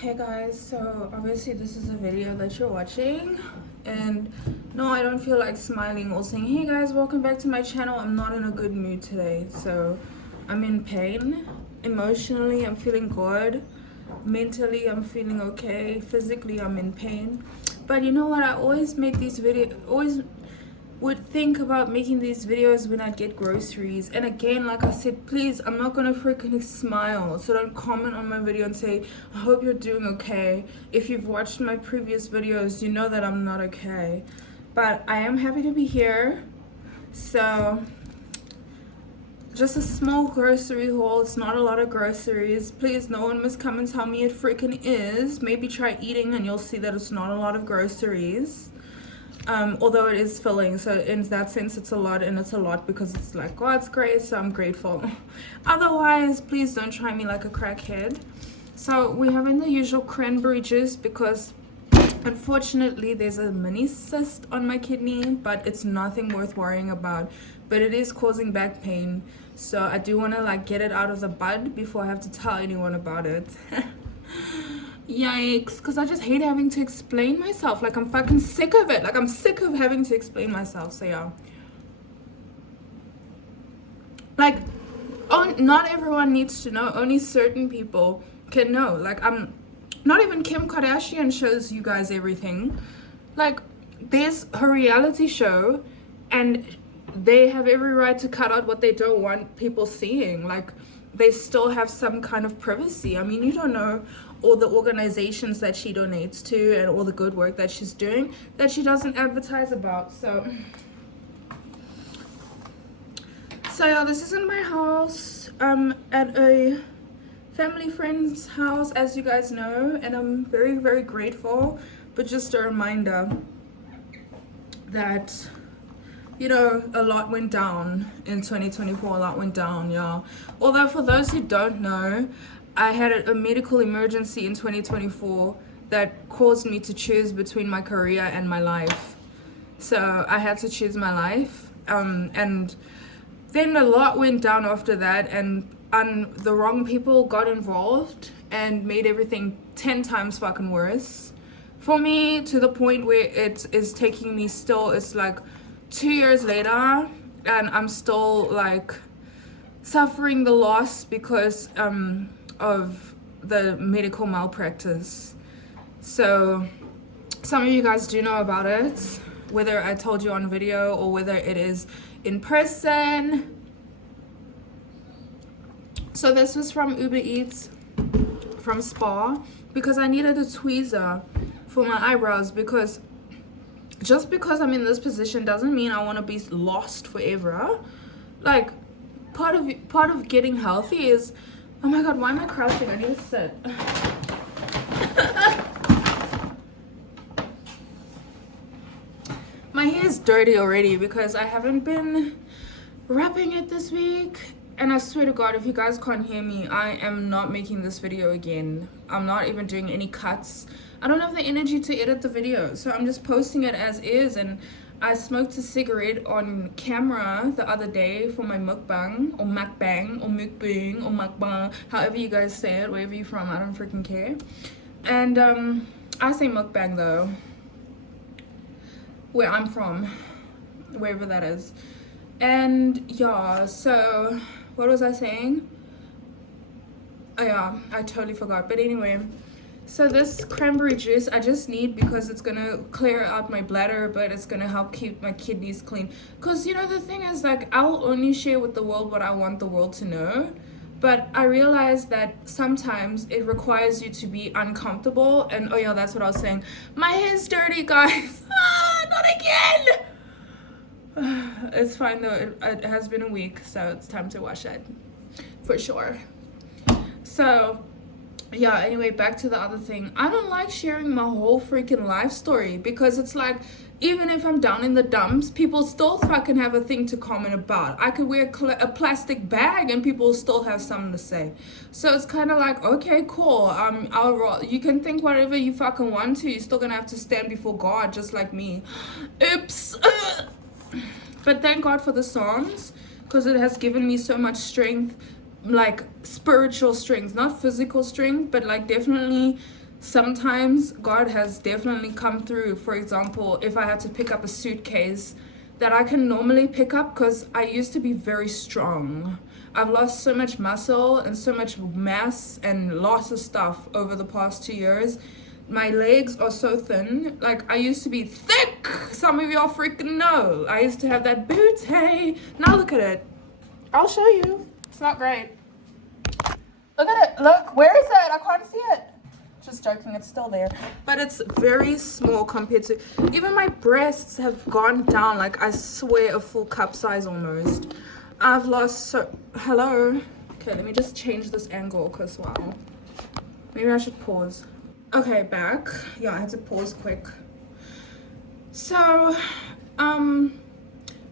Hey guys, so obviously this is a video that you're watching, and no, I don't feel like smiling or saying hey guys, welcome back to my channel. I'm not in a good mood today, so I'm in pain. Emotionally I'm feeling good, mentally I'm feeling okay, physically I'm in pain. But you know what, I always make these videos, always would think about making these videos when I get groceries. And again, like I said, please, I'm not gonna freaking smile, so don't comment on my video and say I hope you're doing okay. If you've watched my previous videos, you know that I'm not okay, but I am happy to be here. So just a small grocery haul. It's not a lot of groceries. Please, no one must come and tell me it freaking is. Maybe try eating and you'll see that it's not a lot of groceries. Although it is filling, so in that sense it's a lot, and it's a lot because it's like God's grace, so I'm grateful. Otherwise, please don't try me like a crackhead. So we have in the usual cranberry juice because unfortunately there's a mini cyst on my kidney, but it's nothing worth worrying about, but it is causing back pain, so I do want to like get it out of the bud before I have to tell anyone about it. Yikes, because I just hate having to explain myself. Like, I'm fucking sick of it. Like, I'm sick of having to explain myself. So yeah, like, oh, not everyone needs to know. Only certain people can know. Like, I'm not even Kim Kardashian shows you guys everything. Like, there's her reality show, and they have every right to cut out what they don't want people seeing. Like, they still have some kind of privacy. I mean, you don't know all the organizations that she donates to and all the good work that she's doing that she doesn't advertise about. So yeah, this is in my house, at a family friend's house, as you guys know, and I'm very, very grateful. But just a reminder that, you know, a lot went down in 2024. A lot went down, y'all. Although for those who don't know, I had a medical emergency in 2024 that caused me to choose between my career and my life. So I had to choose my life, and then a lot went down after that, and the wrong people got involved and made everything 10 times fucking worse for me, to the point where it is taking me still. It's like 2 years later and I'm still like suffering the loss because of the medical malpractice. So some of you guys do know about it, whether I told you on video or whether it is in person. So this was from Uber Eats from Spa, because I needed a tweezer for my eyebrows, because just because I'm in this position doesn't mean I want to be lost forever. Like, part of getting healthy is, oh my god, why am I crouching? I need to sit. My hair is dirty already because I haven't been wrapping it this week. And I swear to God, if you guys can't hear me, I am not making this video again. I'm not even doing any cuts. I don't have the energy to edit the video, so I'm just posting it as is. And I smoked a cigarette on camera the other day for my mukbang, or mukbang, or mukbang, or mukbang, however you guys say it, wherever you're from, I don't freaking care. And I say mukbang though, where I'm from, wherever that is. And yeah, so what was I saying? Oh yeah, I totally forgot. But anyway, so this cranberry juice I just need because it's gonna clear out my bladder, but it's gonna help keep my kidneys clean. Because, you know, the thing is, like, I'll only share with the world what I want the world to know. But I realize that sometimes it requires you to be uncomfortable. And oh yeah, that's what I was saying. My hair's dirty, guys. Not again. It's fine though, it has been a week, so it's time to wash it for sure. So yeah, anyway, back to the other thing. I don't like sharing my whole freaking life story, because it's like, even if I'm down in the dumps, people still fucking have a thing to comment about. I could wear a plastic bag and people still have something to say. So it's kind of like, okay, cool. You can think whatever you fucking want to. You're still gonna have to stand before God, just like me. Oops. But thank God for the songs, because it has given me so much strength, like spiritual strength, not physical strength, but like definitely sometimes God has definitely come through. For example, if I had to pick up a suitcase that I can normally pick up, because I used to be very strong. I've lost so much muscle and so much mass and lots of stuff over the past 2 years. My legs are so thin. Like, I used to be thick. Some of y'all freaking know. I used to have that booty. Now look at it. I'll show you. It's not great. Look at it. Look, where is it? I can't see it. Just joking, it's still there. But it's very small compared to, even my breasts have gone down, like I swear a full cup size almost. I've lost so, hello. Okay, let me just change this angle because wow. Maybe I should pause. Okay, back. Yeah, I had to pause quick. So,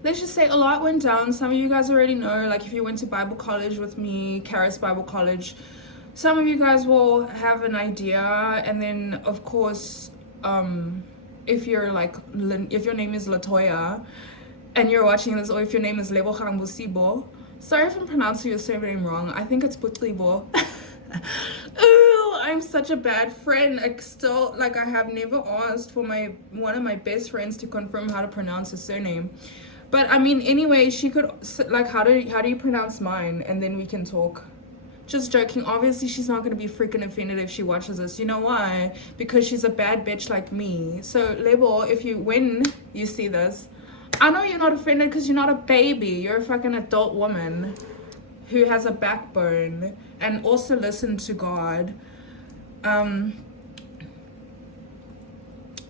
let's just say a lot went down. Some of you guys already know, like if you went to Bible college with me, Charis Bible College, some of you guys will have an idea. And then of course, if you're like, if your name is Latoya and you're watching this, or if your name is Lebogang Busibo, sorry if I'm pronouncing your surname wrong. I think it's Butlibo. Ooh, I'm such a bad friend. I still, like, I have never asked for one of my best friends to confirm how to pronounce his surname. But I mean, anyway, she could, like, how do you pronounce mine? And then we can talk. Just joking. Obviously, she's not going to be freaking offended if she watches this. You know why? Because she's a bad bitch like me. So, Lebo, when you see this, I know you're not offended because you're not a baby. You're a fucking adult woman who has a backbone and also listen to God.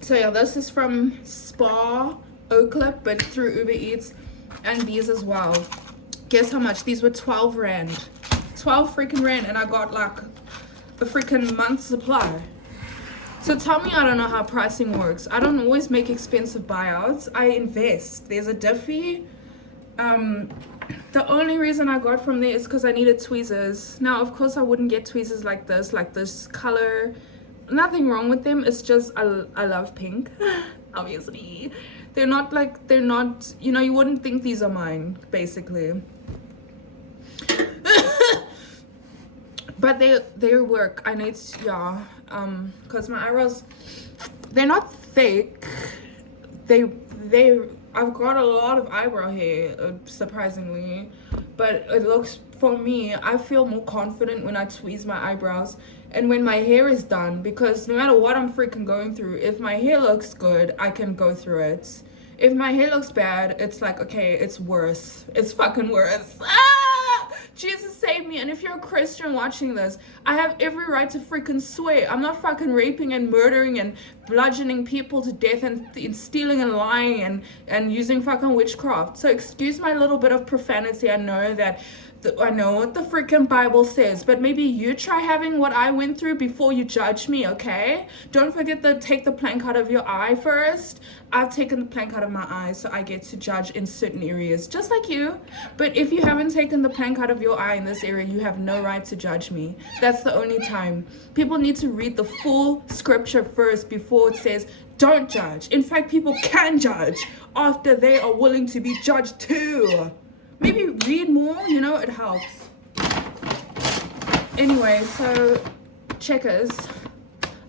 So yeah, this is from Spa Oaklip, but through Uber Eats, and these as well. Guess how much? These were 12 rand. 12 freaking rand, and I got like a freaking month's supply. So tell me I don't know how pricing works. I don't always make expensive buyouts. I invest. There's a Diffie. The only reason I got from there is because I needed tweezers. Now, of course, I wouldn't get tweezers like this color. Nothing wrong with them. It's just I love pink, obviously. They're not, you know, you wouldn't think these are mine, basically. But they work. I need, yeah, because my eyebrows, they're not fake. I've got a lot of eyebrow hair, surprisingly, but it looks, for me, I feel more confident when I tweeze my eyebrows and when my hair is done, because no matter what I'm freaking going through, if my hair looks good, I can go through it. If my hair looks bad, it's like, okay, it's worse. It's fucking worse. Jesus save me. And if you're a Christian watching this, I have every right to freaking swear. I'm not fucking raping and murdering and bludgeoning people to death and stealing and lying and using fucking witchcraft. So excuse my little bit of profanity. I know that I know what the freaking Bible says, but maybe you try having what I went through before you judge me, okay? Don't forget to take the plank out of your eye first. I've taken the plank out of my eye, so I get to judge in certain areas, just like you. But if you haven't taken the plank out of your eye in this area, you have no right to judge me. That's the only time. People need to read the full scripture first before it says, don't judge. In fact, people can judge after they are willing to be judged too. Maybe read more, you know, it helps. Anyway, so Checkers.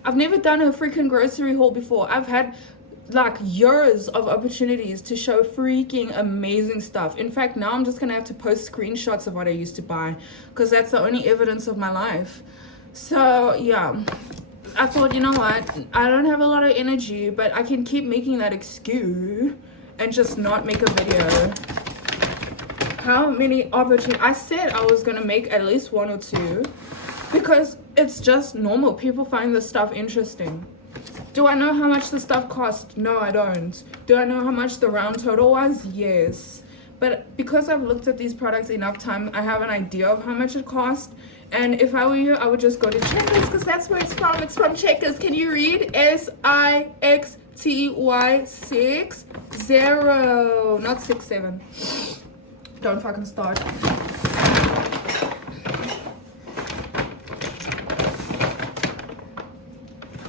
I've never done a freaking grocery haul before. I've had like years of opportunities to show freaking amazing stuff. In fact, now I'm just gonna have to post screenshots of what I used to buy because that's the only evidence of my life. So yeah, I thought, you know what, I don't have a lot of energy, but I can keep making that excuse and just not make a video. How many opportunities? I said I was gonna make at least 1 or 2 because it's just normal. People find this stuff interesting. Do I know how much the stuff cost? No, I don't. Do I know how much the round total was? Yes. But because I've looked at these products enough time, I have an idea of how much it cost. And if I were you, I would just go to Checkers because that's where it's from. It's from Checkers. Can you read? SIXTY60, not 67. Don't fucking start.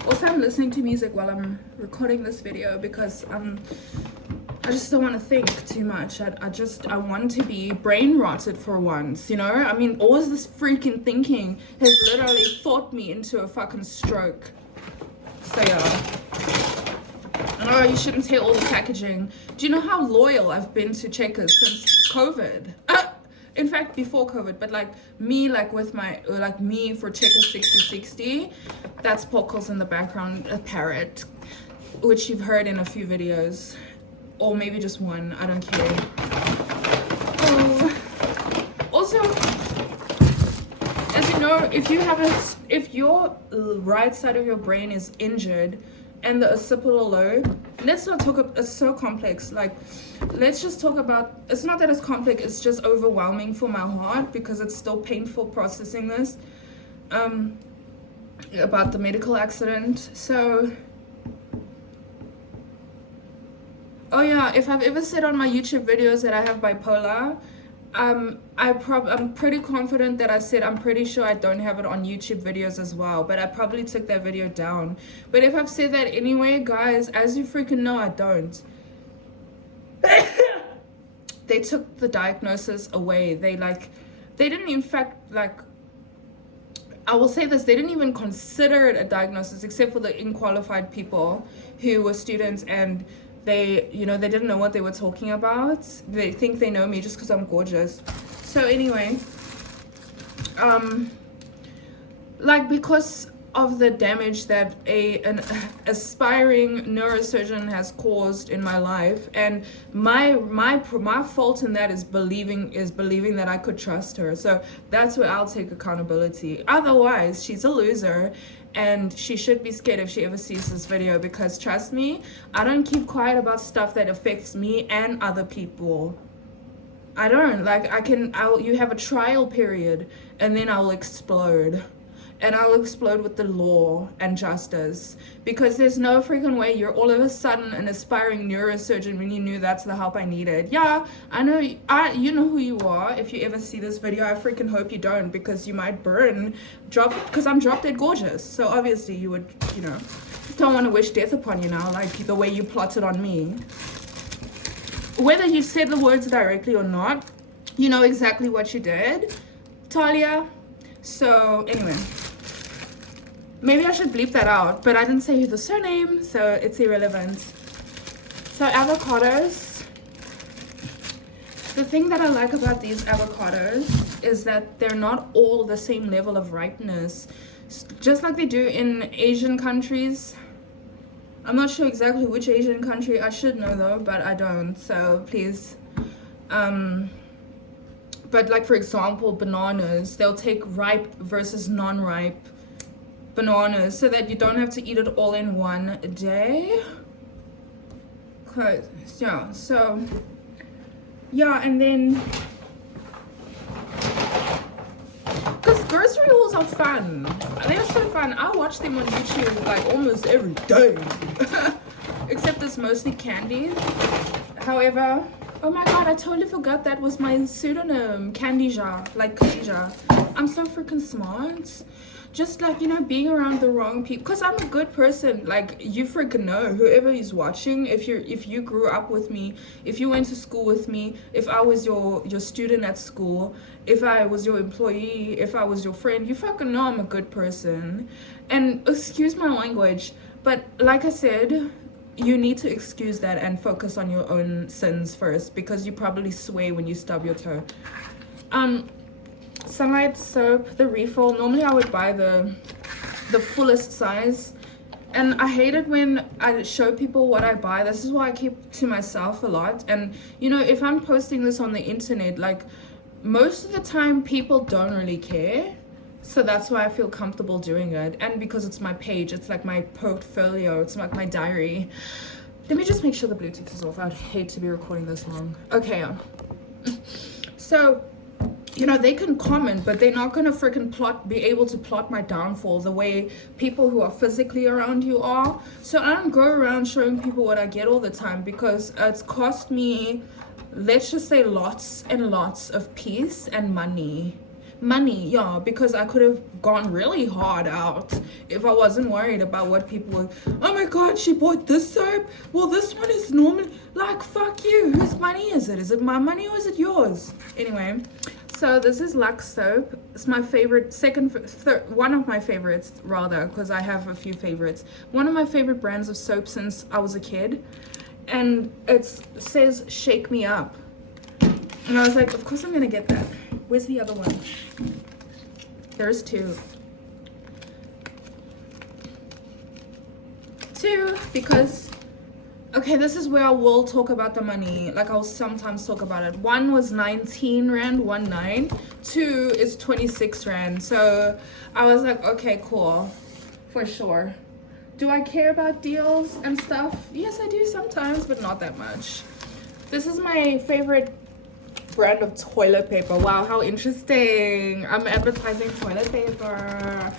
Also, I'm listening to music while I'm recording this video because I I just don't want to think too much. I want to be brain rotted for once, you know? I mean, all this freaking thinking has literally thought me into a fucking stroke. So yeah. Oh, you shouldn't tear all the packaging. Do you know how loyal I've been to Checkers since COVID? In fact, before COVID, but like me, like with my, like me for Checkers 6060, that's Pockles in the background, a parrot, which you've heard in a few videos, or maybe just one, I don't care. Oh. Also, as you know, if your right side of your brain is injured and the occipital lobe, let's not talk about, it's so complex, like, let's just talk about, it's not that it's complex, it's just overwhelming for my heart because it's still painful processing this, about the medical accident. So, oh yeah, if I've ever said on my YouTube videos that I have bipolar, I'm pretty confident that I said I'm pretty sure I don't have it on YouTube videos as well, but I probably took that video down. But if I've said that anyway, guys, as you freaking know, I don't. They took the diagnosis away. They didn't, in fact, like, I will say this, they didn't even consider it a diagnosis except for the unqualified people who were students, and they, you know, they didn't know what they were talking about. They think they know me just because I'm gorgeous. So anyway, like, because of the damage that an aspiring neurosurgeon has caused in my life, and my fault in that is believing that I could trust her. So that's where I'll take accountability. Otherwise, she's a loser, and she should be scared if she ever sees this video, because trust me, I don't keep quiet about stuff that affects me and other people. I don't, like, you have a trial period, and then I'll explode. And I'll explode with the law and justice, because there's no freaking way you're all of a sudden an aspiring neurosurgeon when you knew that's the help I needed. Yeah, I know, you know who you are. If you ever see this video, I freaking hope you don't, because you might because I'm drop dead gorgeous. So obviously you would, you know, don't want to wish death upon you now, like the way you plotted on me. Whether you said the words directly or not, you know exactly what you did, Talia. So anyway, maybe I should bleep that out, but I didn't say the surname, so it's irrelevant. So avocados, the thing that I like about these avocados is that they're not all the same level of ripeness, just like they do in Asian countries. I'm not sure exactly which Asian country. I should know though, but I don't, so please. But like, for example, bananas, they'll take ripe versus non-ripe bananas so that you don't have to eat it all in one day. Yeah, so yeah, and then because grocery hauls are fun, they're so fun. I watch them on YouTube like almost every day. Except it's mostly candy. However, oh my god, I totally forgot that was my pseudonym, Candyja, like Khadija. I'm so freaking smart. Just like, you know, being around the wrong people, because I'm a good person. Like, you freaking know, whoever is watching, if you grew up with me, if you went to school with me, if I was your student at school, if I was your employee, if I was your friend, you fucking know I'm a good person. And excuse my language, but like I said, you need to excuse that and focus on your own sins first, because you probably sway when you stub your toe. Sunlight soap, the refill, normally I would buy the fullest size, and I hate it when I show people what I buy. This is why I keep to myself a lot. And you know, if I'm posting this on the internet, like, most of the time people don't really care, so that's why I feel comfortable doing it. And because it's my page, it's like my portfolio, it's like my diary. Let me just make sure the Bluetooth is off. I'd hate to be recording this long. Okay, so, you know, they can comment, but they're not gonna freaking be able to plot my downfall the way people who are physically around you are. So I don't go around showing people what I get all the time, because it's cost me, let's just say, lots and lots of peace and money. money, yeah, because I could have gone really hard out if I wasn't worried about what people were. Oh my god, she bought this soap. Well, this one is normally like, fuck you. Whose money is it? Is it my money or is it yours? Anyway, so this is Lux soap. It's my favorite, one of my favorites rather, because I have a few favorites. One of my favorite brands of soap since I was a kid, and it says "Shake Me Up," and I was like, of course I'm gonna get that. Where's the other one? There's two. Two, because, okay, this is where I will talk about the money. Like, I'll sometimes talk about it. One was 19 Rand, 19. Two is 26 Rand. So I was like, okay, cool, for sure. Do I care about deals and stuff? Yes, I do sometimes, but not that much. This is my favorite brand of toilet paper. Wow, how interesting. I'm advertising toilet paper.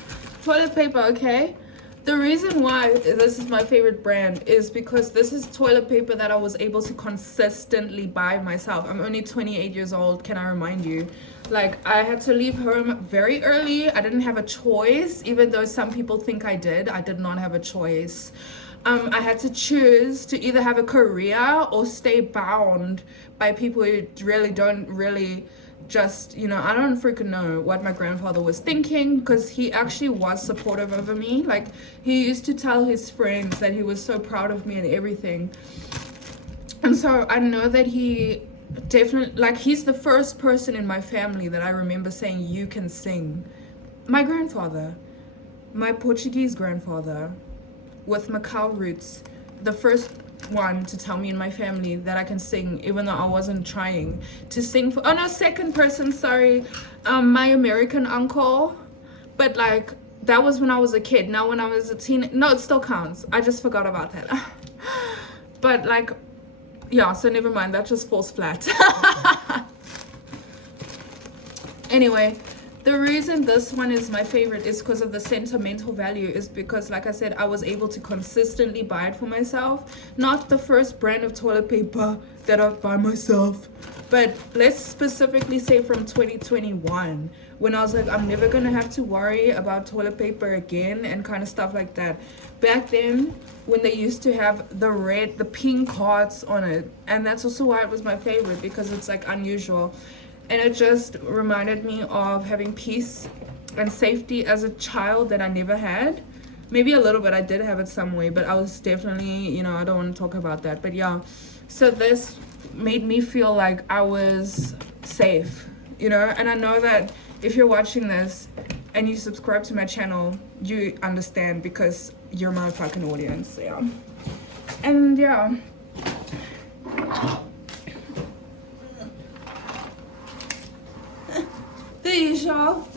Toilet paper, okay? The reason why this is my favorite brand is because this is toilet paper that I was able to consistently buy myself. I'm only 28 years old, can I remind you? Like, I had to leave home very early. I didn't have a choice, even though some people think I did. I did not have a choice. I had to choose to either have a career or stay bound by people who don't really just, you know, I don't freaking know what my grandfather was thinking, because he actually was supportive over me. Like, he used to tell his friends that he was so proud of me and everything. And so I know that he definitely, like, he's the first person in my family that I remember saying, you can sing. My grandfather, my Portuguese grandfather with Macau roots, the first one to tell me in my family that I can sing, even though I wasn't trying to sing for, oh no, second person, sorry, my American uncle. But like, that was when I was a kid. Now when I was a teen, no, it still counts. I just forgot about that. But like, yeah, so never mind, that just falls flat. Anyway, the reason this one is my favorite is because of the sentimental value, is because, like I said, I was able to consistently buy it for myself. Not the first brand of toilet paper that I buy myself, but let's specifically say from 2021, when I was like, I'm never gonna have to worry about toilet paper again and kind of stuff like that. Back then, when they used to have the pink hearts on it, and that's also why it was my favorite, because it's like unusual. And it just reminded me of having peace and safety as a child that I never had. Maybe a little bit, I did have it some way, but I was definitely, you know, I don't want to talk about that. But yeah, so this made me feel like I was safe, you know. And I know that if you're watching this and you subscribe to my channel, you understand, because you're my fucking audience, yeah. And yeah. The usual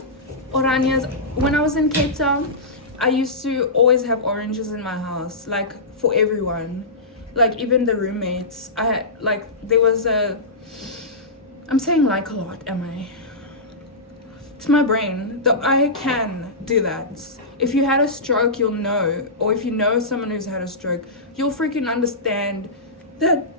oranhas. When I was in Cape Town, I used to always have oranges in my house, like for everyone, like even the roommates. I had, like, there was I'm saying like a lot, am I? It's my brain. I can do that. If you had a stroke, you'll know, or if you know someone who's had a stroke, you'll freaking understand that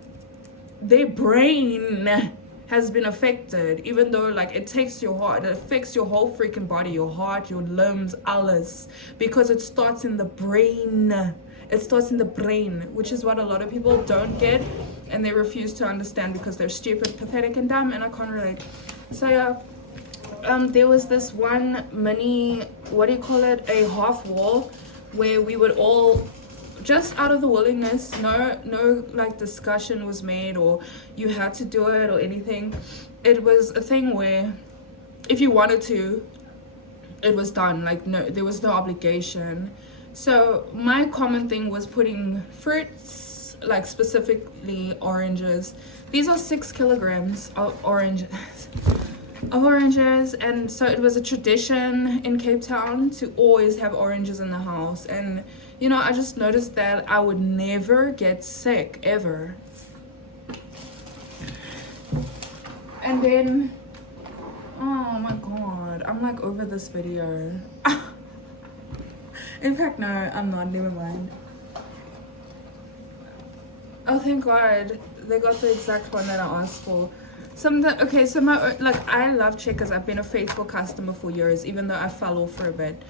their brain has been affected, even though, like, it takes your heart, it affects your whole freaking body, your heart, your limbs, alles, because it starts in the brain. It starts in the brain, which is what a lot of people don't get, and they refuse to understand because they're stupid, pathetic, and dumb, and I can't relate. So yeah, there was this one mini, what do you call it, a half wall, where we would all, just out of the willingness, no like discussion was made or you had to do it or anything. It was a thing where if you wanted to, it was done. Like, no, there was no obligation. So my common thing was putting fruits, like specifically oranges. These are 6 kilograms of oranges. And so it was a tradition in Cape Town to always have oranges in the house. And you know, I just noticed that I would never get sick, ever. And then, oh my god, I'm like over this video. In fact, no, I'm not, never mind. Oh, thank god, they got the exact one that I asked for. Okay, so my, like, I love Checkers. I've been a faithful customer for years, even though I fell off for a bit,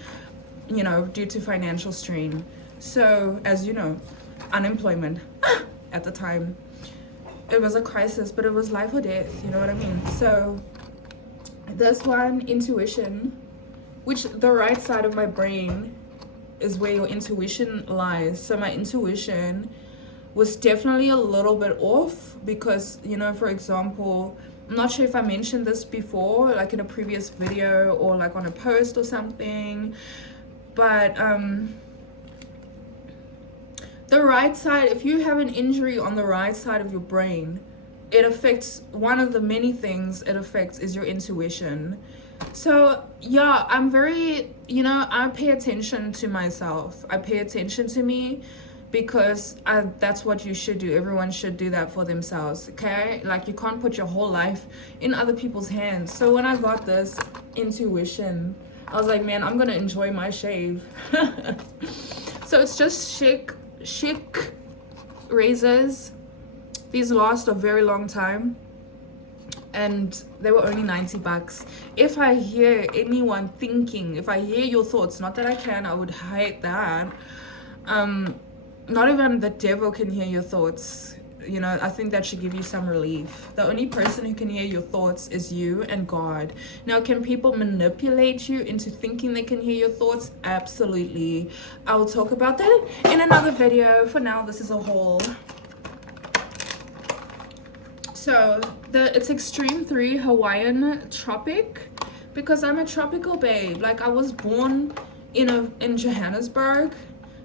you know, due to financial strain. So, as you know, unemployment at the time, it was a crisis, but it was life or death, you know what I mean? So, this one, intuition, which the right side of my brain is where your intuition lies. So, my intuition was definitely a little bit off because, you know, for example, I'm not sure if I mentioned this before, like in a previous video or like on a post or something, but the right side, if you have an injury on the right side of your brain, it affects, one of the many things it affects is your intuition. So yeah, I'm very, you know, I pay attention to myself. I pay attention to me because that's what you should do. Everyone should do that for themselves, okay? Like, you can't put your whole life in other people's hands. So when I got this intuition, I was like, man, I'm gonna enjoy my shave. So it's just chic razors. These last a very long time, and they were only 90 bucks. If I hear anyone thinking, if I hear your thoughts, not that I can, I would hate that. Not even the devil can hear your thoughts. You know, I think that should give you some relief. The only person who can hear your thoughts is you and God. Now, can people manipulate you into thinking they can hear your thoughts? Absolutely. I will talk about that in another video. For now, this is a haul. So, it's Extreme 3 Hawaiian Tropic, because I'm a tropical babe. Like, I was born in Johannesburg,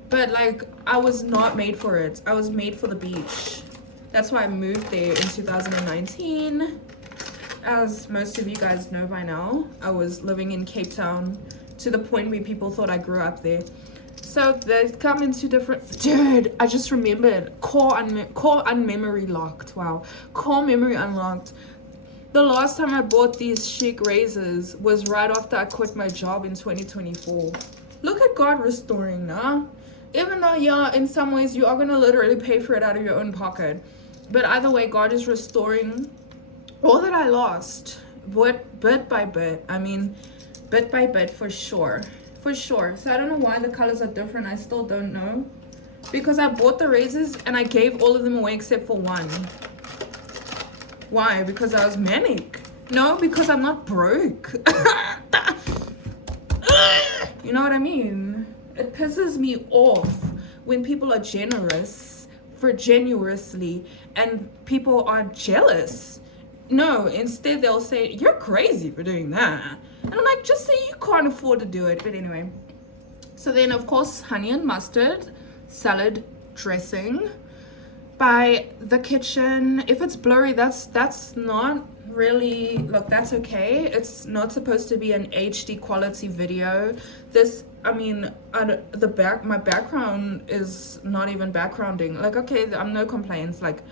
but like, I was not made for it. I was made for the beach. That's why I moved there in 2019. As most of you guys know by now, I was living in Cape Town to the point where people thought I grew up there. So they come in two different... Dude, I just remembered. Core unmemory locked. Wow. Core memory unlocked. The last time I bought these chic razors was right after I quit my job in 2024. Look at God restoring now. Even though, yeah, in some ways you are going to literally pay for it out of your own pocket. But either way, God is restoring all that I lost. Bit by bit. I mean, bit by bit for sure. For sure. So I don't know why the colors are different. I still don't know. Because I bought the razors and I gave all of them away except for one. Why? Because I was manic. No, because I'm not broke. You know what I mean? It pisses me off when people are generous for generously and people are jealous. No, instead they'll say, you're crazy for doing that. And I'm like, just say you can't afford to do it. But anyway. So then, of course, honey and mustard salad dressing by The Kitchen. If it's blurry, that's not really, look, that's okay. It's not supposed to be an HD quality video. This, I mean, my background is not even backgrounding. Like, okay, I'm no complaints, like,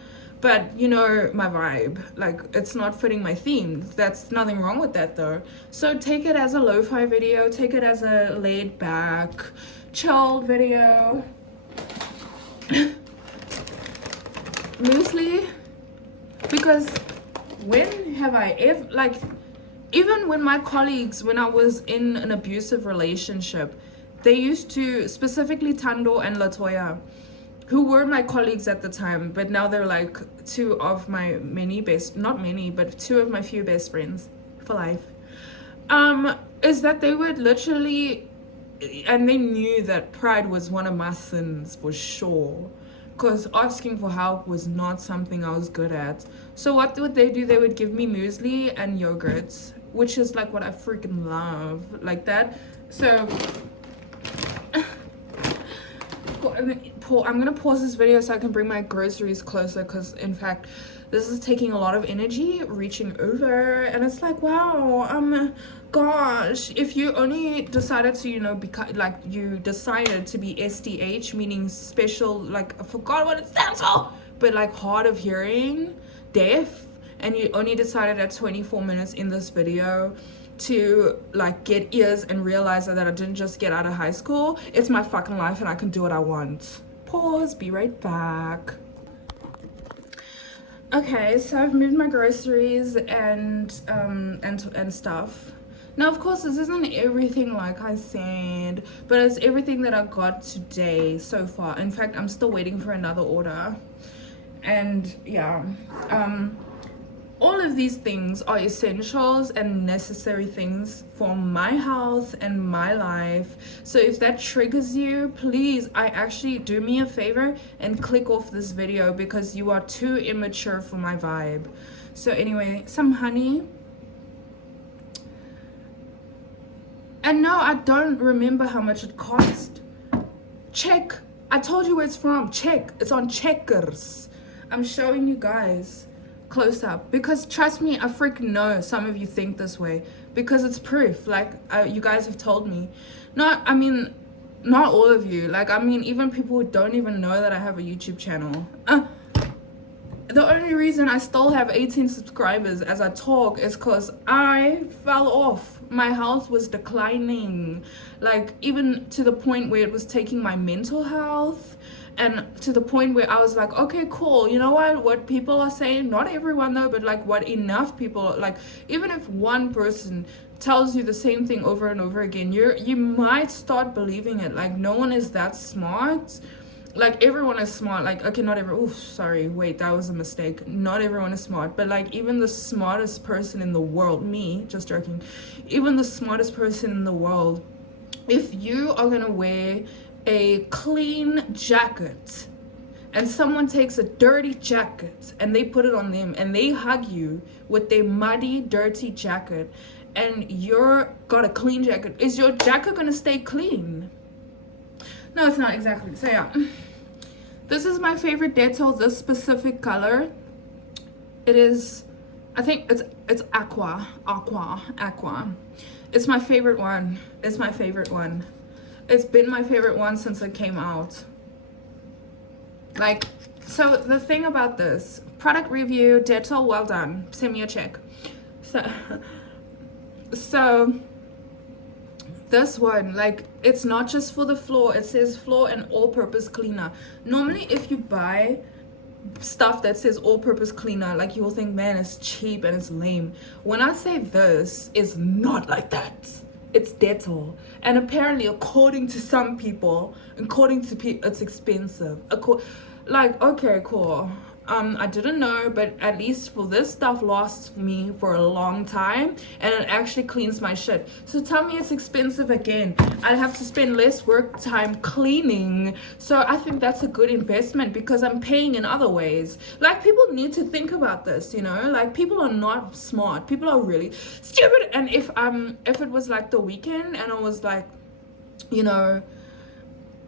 but you know my vibe. Like, it's not fitting my theme. That's nothing wrong with that though. So take it as a lo-fi video, take it as a laid back, chilled video. Loosely, because when have I ever, like, even when my colleagues, when I was in an abusive relationship, they used to, specifically Tando and Latoya, who were my colleagues at the time, but now they're like two of my not many, but two of my few best friends for life, is that they would literally, and they knew that pride was one of my sins for sure, because asking for help was not something I was good at. So what would they do? They would give me muesli and yogurt, which is like what I freaking love, like that. So I'm gonna pause this video so I can bring my groceries closer, because in fact this is taking a lot of energy reaching over, and it's like, wow, gosh, if you only decided to, you know, because like you decided to be SDH, meaning special, like I forgot what it stands for, but like hard of hearing, deaf, and you only decided at 24 minutes in this video to like get ears and realize that I didn't just get out of high school. It's my fucking life and I can do what I want. Pause, be right back. Okay, so I've moved my groceries and stuff. Now, of course, this isn't everything like I said, but it's everything that I got today so far. In fact, I'm still waiting for another order. And yeah, all of these things are essentials and necessary things for my health and my life. So if that triggers you, please, I actually do me a favor and click off this video because you are too immature for my vibe. So anyway, some honey. And no, I don't remember how much it cost. Check. I told you where it's from. Check. It's on Checkers. I'm showing you guys close up because trust me, I freaking know some of you think this way because it's proof. Like you guys have told me. I mean, not all of you. Like, I mean, even people who don't even know that I have a YouTube channel. The only reason I still have 18 subscribers as I talk is because I fell off. My health was declining, like even to the point where it was taking my mental health, and to the point where I was like, okay, cool, you know what people are saying, not everyone though, but like what enough people, like even if one person tells you the same thing over and over again, you might start believing it. Like no one is that smart. Like everyone is smart. Like, okay, not everyone. Oof, sorry, wait, that was a mistake. Not everyone is smart, but like even the smartest person in the world, me, just joking, even the smartest person in the world, if you are gonna wear a clean jacket and someone takes a dirty jacket and they put it on them and they hug you with their muddy, dirty jacket, and you're got a clean jacket, is your jacket gonna stay clean? No, it's not exactly. So yeah, this is my favorite Dettol, this specific color. It is, I think it's aqua. It's my favorite one. It's my favorite one. It's been my favorite one since it came out. Like, so the thing about this product review, Dettol, well done. Send me a check. So this one, like, it's not just for the floor. It says floor and all-purpose cleaner. Normally if you buy stuff that says all-purpose cleaner, like, you'll think, man, it's cheap and it's lame. When I say this, it's not like that. It's Dettol, and apparently according to some people, it's expensive. Like, okay, cool. I didn't know, but at least for this stuff lasts me for a long time and it actually cleans my shit. So tell me it's expensive again. I'd have to spend less work time cleaning. So I think that's a good investment because I'm paying in other ways. Like, people need to think about this, you know? Like, people are not smart. People are really stupid. And if it was like the weekend and I was like, you know,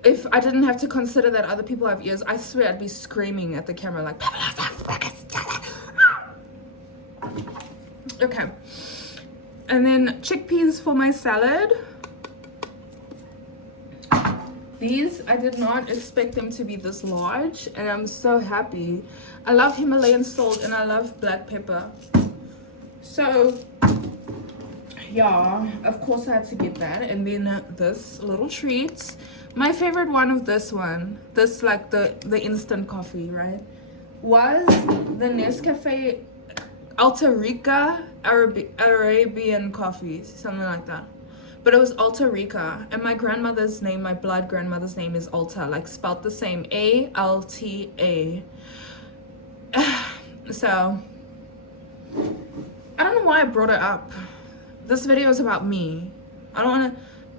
if I didn't have to consider that other people have ears, I swear I'd be screaming at the camera like, okay. And then chickpeas for my salad. These, I did not expect them to be this large, and I'm so happy. I love Himalayan salt and I love black pepper. So yeah, of course I had to get that. And then this little treat. My favorite one of this like the instant coffee, right, was the Nescafe Alta Rica Arabian coffee, something like that. But it was Alta Rica, and my grandmother's name, my blood grandmother's name is Alta, like spelled the same, A-L-T-A. So I don't know why I brought it up. This video is about me. I don't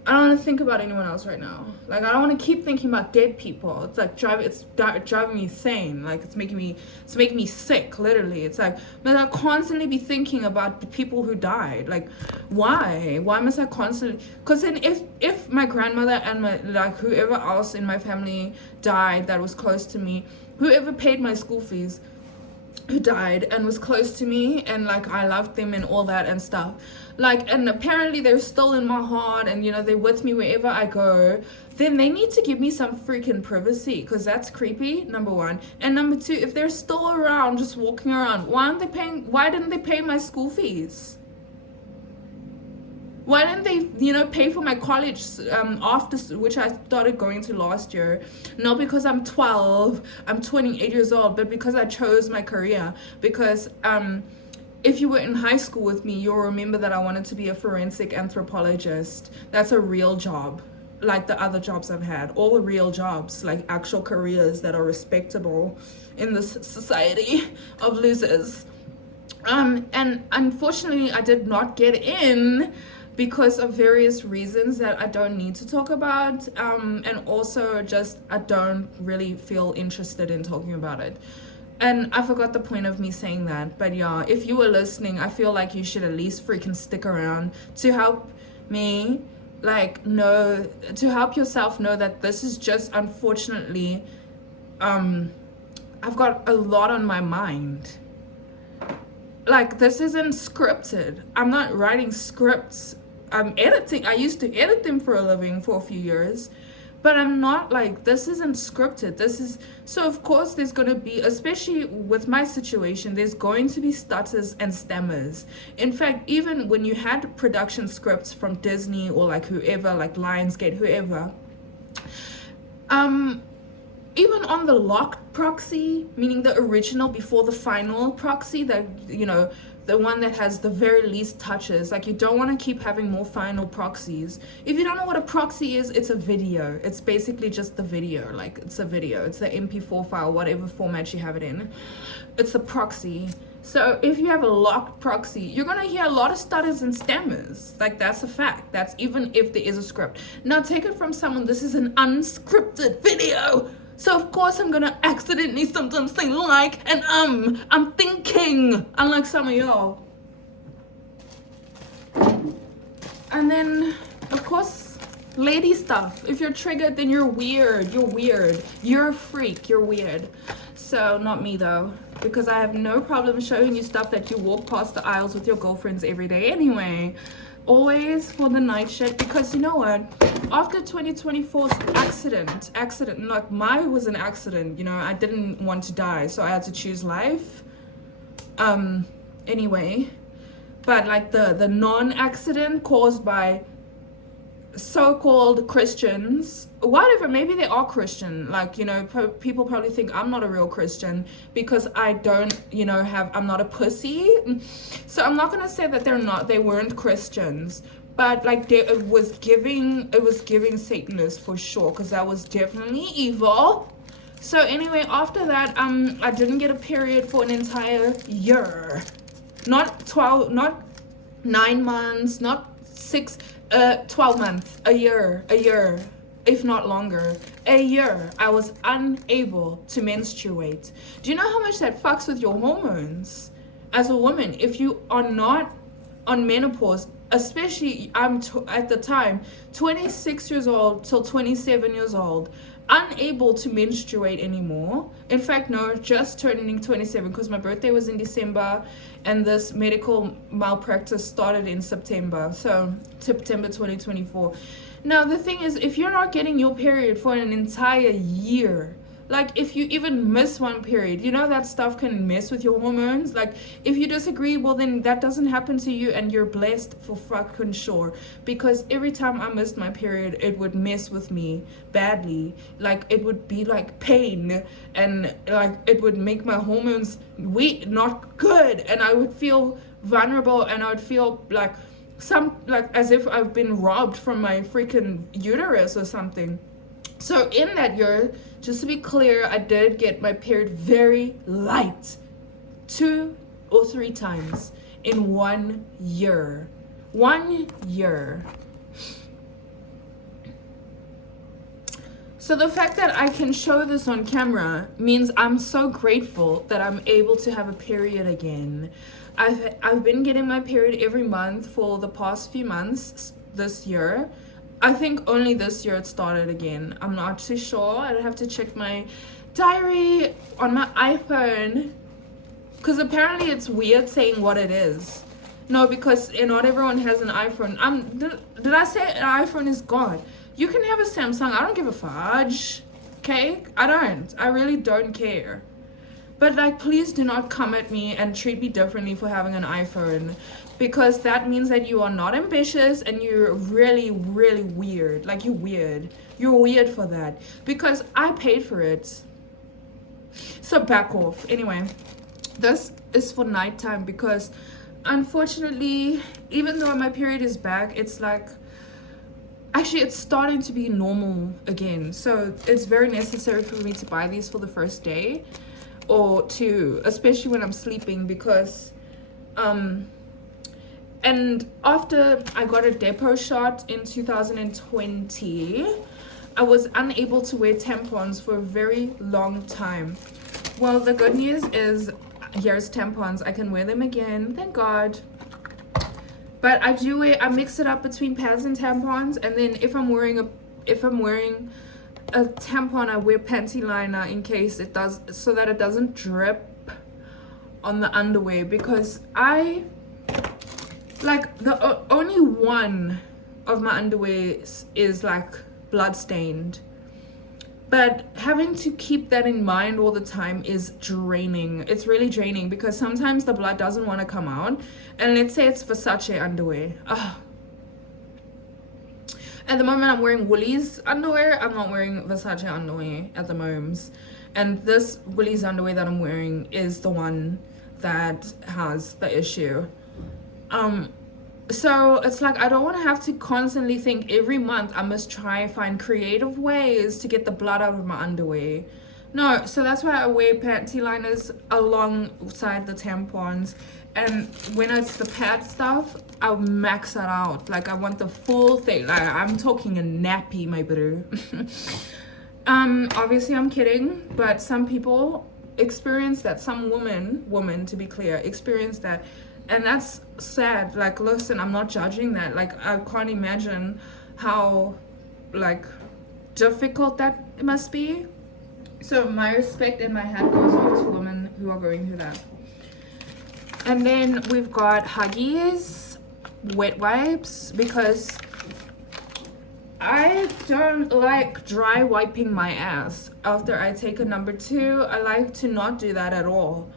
want to think about anyone else right now. Like, I don't want to keep thinking about dead people. It's like driving me insane. Like, it's making me sick, literally. It's like, but I constantly be thinking about the people who died. Like, why must I constantly? Because then if my grandmother and my, like, whoever else in my family died that was close to me, whoever paid my school fees, who died and was close to me, and like I loved them and all that and stuff, like, and apparently they're still in my heart, and you know, they're with me wherever I go, then they need to give me some freaking privacy, because that's creepy, number one. And number two, if they're still around, just walking around, why didn't they pay my school fees? Why didn't they, pay for my college after, which I started going to last year? Not because I'm 12, I'm 28 years old, but because I chose my career. Because if you were in high school with me, you'll remember that I wanted to be a forensic anthropologist. That's a real job, like the other jobs I've had. All the real jobs, like actual careers that are respectable in this society of losers. And unfortunately, I did not get in because of various reasons that I don't need to talk about. And also just I don't really feel interested in talking about it. And I forgot the point of me saying that. But yeah, if you were listening, I feel like you should at least freaking stick around to help me, like, know, to help yourself know that this is just, unfortunately, I've got a lot on my mind. Like, this isn't scripted. I'm not writing scripts. I'm editing. I used to edit them for a living for a few years. But I'm not, like, this isn't scripted. This is, so of course there's going to be, especially with my situation, there's going to be stutters and stammers. In fact, even when you had production scripts from Disney or like whoever, like Lionsgate, whoever, even on the locked proxy, meaning the original before the final proxy, that, the one that has the very least touches, like, you don't want to keep having more final proxies. If you don't know what a proxy is, it's a video. It's basically just the video. Like, it's a video. It's the MP4 file, whatever format you have it in. It's a proxy. So if you have a locked proxy, you're going to hear a lot of stutters and stammers. Like, that's a fact. That's even if there is a script. Now, take it from someone, this is an unscripted video. So of course I'm gonna accidentally sometimes say like and I'm thinking, unlike some of y'all. And then, of course, lady stuff. If you're triggered, then you're weird. You're weird. You're a freak. You're weird. So not me though, because I have no problem showing you stuff that you walk past the aisles with your girlfriends every day anyway. Always for the night shit, because you know what, after 2024's accident, like, mine was an accident, I didn't want to die, so I had to choose life, anyway. But like the non-accident caused by so-called Christians, whatever, maybe they are Christian, like, people probably think I'm not a real Christian because I don't, I'm not a pussy. So I'm not gonna say that they weren't Christians, but like it was giving Satanist for sure, because that was definitely evil. So anyway, after that, I didn't get a period for an entire year, not 9 months, not 12 months, a year, if not longer. A year, I was unable to menstruate. Do you know how much that fucks with your hormones as a woman? If you are not on menopause, especially at the time, 26 years old till 27 years old, unable to menstruate anymore. In fact, no, just turning 27, because my birthday was in December and this medical malpractice started in September. So September 2024. Now the thing is, if you're not getting your period for an entire year, like if you even miss one period, that stuff can mess with your hormones. Like, if you disagree, well then that doesn't happen to you and you're blessed for fucking sure. Because every time I missed my period, it would mess with me badly. Like, it would be like pain, and like it would make my hormones weak, not good, and I would feel vulnerable, and I would feel like as if I've been robbed from my freaking uterus or something. So in that year, just to be clear, I did get my period very light, 2 or 3 times in 1 year. 1 year. So the fact that I can show this on camera means I'm so grateful that I'm able to have a period again. I've been getting my period every month for the past few months this year. I think only this year it started again. I'm not too sure. I'd have to check my diary on my iPhone, because apparently it's weird saying what it is. No, because not everyone has an iPhone. Did I say an iPhone is God? You can have a Samsung. I don't give a fudge. Okay? I don't. I really don't care. But like, please do not come at me and treat me differently for having an iPhone, because that means that you are not ambitious and you're really, really weird. Like, you're weird. You're weird for that, because I paid for it. So back off. Anyway, this is for nighttime, because unfortunately, even though my period is back, it's like, actually it's starting to be normal again. So it's very necessary for me to buy these for the first day, or to, especially when I'm sleeping, because and after I got a depot shot in 2020, I was unable to wear tampons for a very long time. Well, the good news is, here's tampons. I can wear them again, thank God. But I mix it up between pads and tampons, and then if I'm wearing a tampon, I wear panty liner in case it does, so that it doesn't drip on the underwear, because I like only one of my underwear is like blood stained. But having to keep that in mind all the time is draining. It's really draining, because sometimes the blood doesn't want to come out. And let's say it's Versace underwear. Ugh. At the moment, I'm wearing Woolies underwear. I'm not wearing Versace underwear at the moment. And this Woolies underwear that I'm wearing is the one that has the issue. So it's like, I don't want to have to constantly think every month I must try and find creative ways to get the blood out of my underwear. No, so that's why I wear panty liners alongside the tampons. And when it's the pad stuff, I'll max it out. Like, I want the full thing. Like, I'm talking a nappy, my bro. Obviously I'm kidding, but some people experience that. Some women to be clear, experience that. And that's sad. Like, listen, I'm not judging that. Like, I can't imagine how, like, difficult that must be. So my respect and my hat goes off to women who are going through that. And then we've got Huggies wet wipes, because I don't like dry wiping my ass after I take a number 2. I like to not do that at all.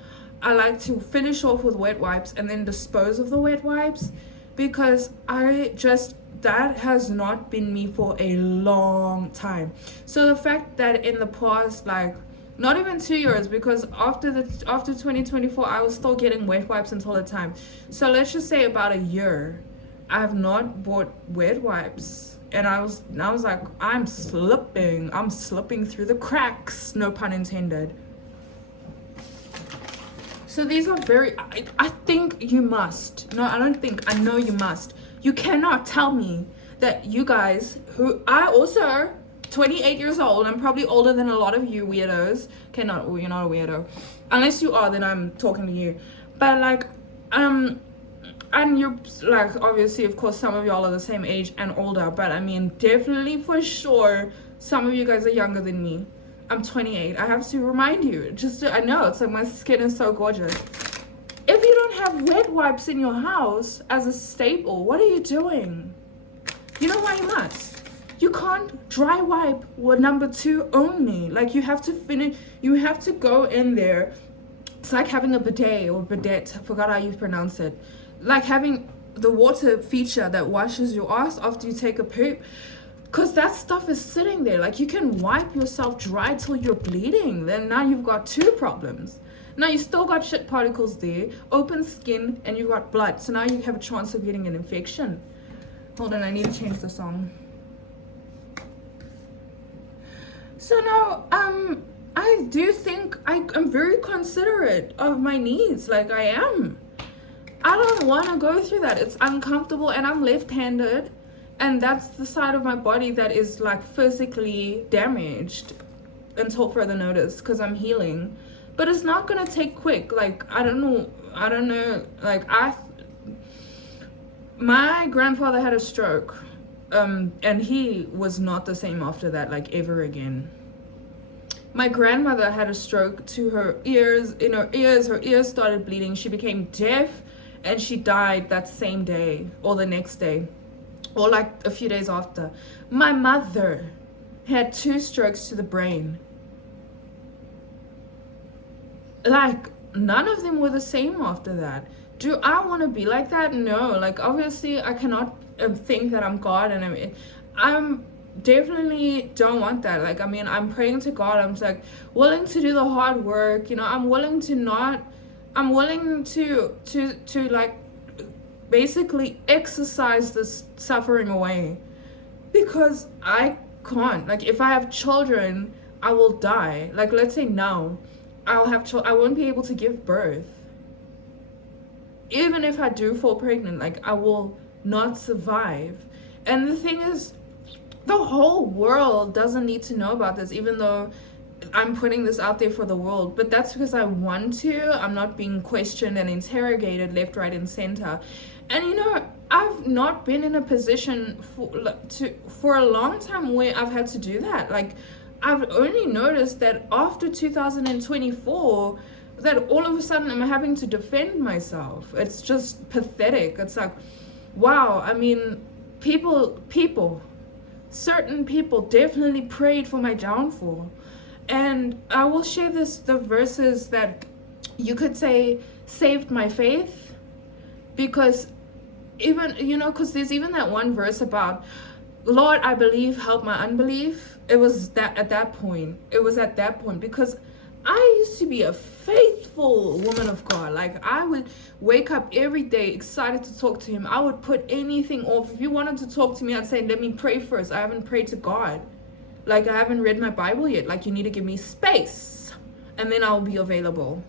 I like to finish off with wet wipes and then dispose of the wet wipes, because that has not been me for a long time. So the fact that in the past, like, not even 2 years, because after 2024 I was still getting wet wipes until the time. So let's just say about a year I have not bought wet wipes, and I was like, I'm slipping through the cracks, no pun intended. So these are I think you must. No, I don't think. I know you must. You cannot tell me that you guys, who I also, 28 years old, I'm probably older than a lot of you weirdos. Okay, you're not a weirdo. Unless you are, then I'm talking to you. But like, and you're like, obviously, of course, some of y'all are the same age and older. But I mean, definitely for sure, some of you guys are younger than me. I'm 28. I have to remind you. I know, it's like my skin is so gorgeous. If you don't have wet wipes in your house as a staple, what are you doing? You know why you must? You can't dry wipe with number 2 only. Like, you have to go in there. It's like having a bidet or bidet. I forgot how you pronounce it. Like having the water feature that washes your ass after you take a poop. Because that stuff is sitting there. Like, you can wipe yourself dry till you're bleeding. Then now you've got 2 problems. Now you still got shit particles there, open skin, and you've got blood. So now you have a chance of getting an infection. Hold on, I need to change the song. So now, I do think I'm very considerate of my needs. Like, I am. I don't want to go through that. It's uncomfortable, and I'm left-handed. And that's the side of my body that is like physically damaged until further notice, because I'm healing. But it's not gonna take quick. Like, I don't know. Like, my grandfather had a stroke, and he was not the same after that, like, ever again. My grandmother had a stroke to her ears. In her ears started bleeding. She became deaf, and she died that same day or the next day, or like a few days after. My mother had 2 strokes to the brain. like none of them were the same after that. Do I want to be like that? No. Like obviously I cannot think that I'm God, and I'm definitely don't want that. Like I mean, I'm praying to God. I'm like willing to do the hard work, you know. I'm willing to like basically exercise this suffering away, because I can't. Like if I have children, I will die. Like let's say now I won't be able to give birth. Even if I do fall pregnant, like I will not survive. And the thing is, the whole world doesn't need to know about this, even though I'm putting this out there for the world. But that's because I want to. I'm not being questioned and interrogated left, right, and center. And you know, I've not been in a position for a long time where I've had to do that. Like I've only noticed that after 2024 that all of a sudden I'm having to defend myself. It's just pathetic. It's like, wow, I mean, certain people definitely prayed for my downfall. And I will share the verses that you could say saved my faith, because even, you know, because there's even that one verse about, Lord, I believe, help my unbelief. It was at that point, because I used to be a faithful woman of God. Like I would wake up every day excited to talk to him. I would put anything off. If you wanted to talk to me, I'd say, let me pray first. I haven't prayed to God. Like I haven't read my Bible yet. Like you need to give me space and then I'll be available.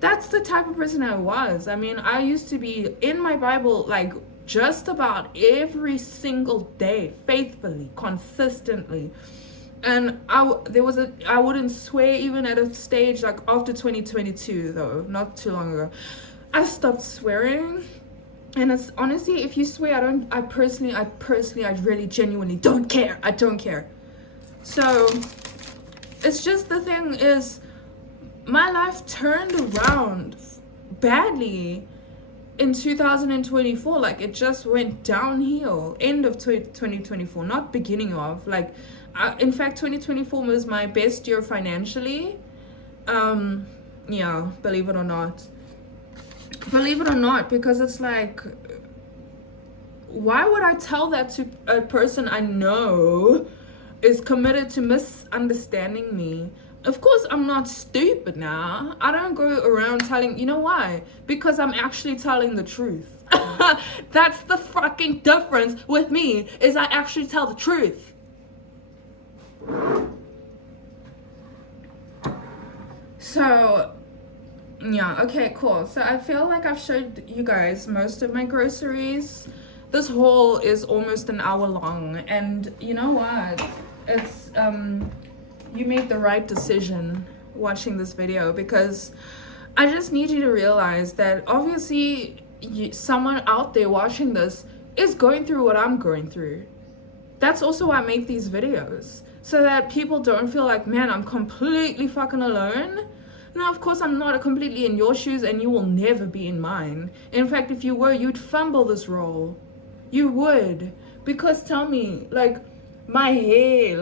That's the type of person I was. I mean, I used to be in my Bible like just about every single day, faithfully, consistently. And I wouldn't swear even at a stage like after 2022 though, not too long ago. I stopped swearing. And it's honestly, if you swear, I really genuinely don't care. I don't care. So it's just, the thing is, my life turned around badly in 2024. Like it just went downhill. End of 2024, not beginning of. Like in fact 2024 was my best year financially. Yeah, believe it or not, because it's like, why would I tell that to a person I know is committed to misunderstanding me? Of course I'm not stupid now. I don't go around telling, you know why? Because I'm actually telling the truth. That's the fucking difference with me, is I actually tell the truth. So yeah, okay, cool. So I feel like I've showed you guys most of my groceries. This haul is almost an hour long, and you know what? It's you made the right decision watching this video, because I just need you to realize that obviously someone out there watching this is going through what I'm going through. That's also why I make these videos, so that people don't feel like, man, I'm completely fucking alone. Now, of course, I'm not completely in your shoes, and you will never be in mine. In fact, if you were, you'd fumble this role. You would. Because tell me, like, my hair,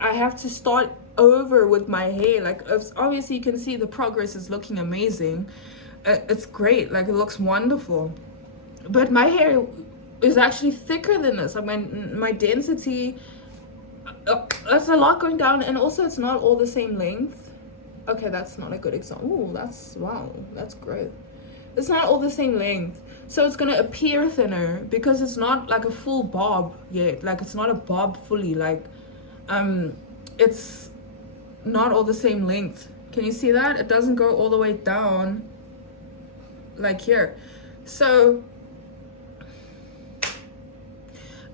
I have to start over with my hair. Like, obviously you can see the progress is looking amazing. It's great. Like, it looks wonderful. But my hair is actually thicker than this. Like, my density, that's a lot going down. And also, it's not all the same length. Okay, that's not a good example. Wow, that's great. It's not all the same length. So it's gonna appear thinner because it's not like a full bob yet. Like it's not a bob fully. Like, it's not all the same length. Can you see that? It doesn't go all the way down like here. So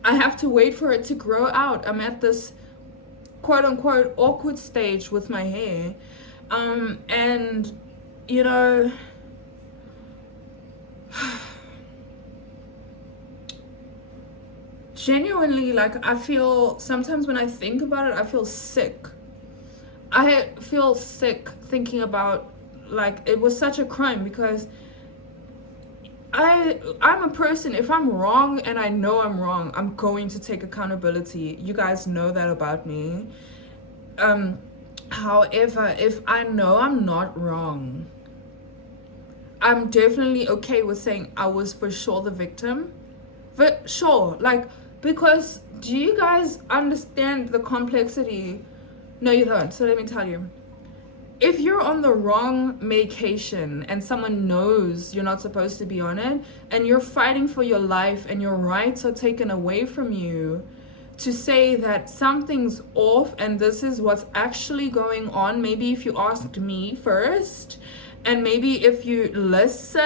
I have to wait for it to grow out. I'm at this quote unquote awkward stage with my hair. And you know, genuinely, like, I feel sometimes when I think about it, I feel sick. I feel sick thinking about, like, it was such a crime, because I'm a person, if I'm wrong and I know I'm wrong, I'm going to take accountability. You guys know that about me. However, if I know I'm not wrong, I'm definitely okay with saying I was for sure the victim. But sure, like, because do you guys understand the complexity? No, you don't. So let me tell you. If you're on the wrong medication and someone knows you're not supposed to be on it, and you're fighting for your life and your rights are taken away from you, to say that something's off and this is what's actually going on, maybe if you asked me first, and maybe if you listen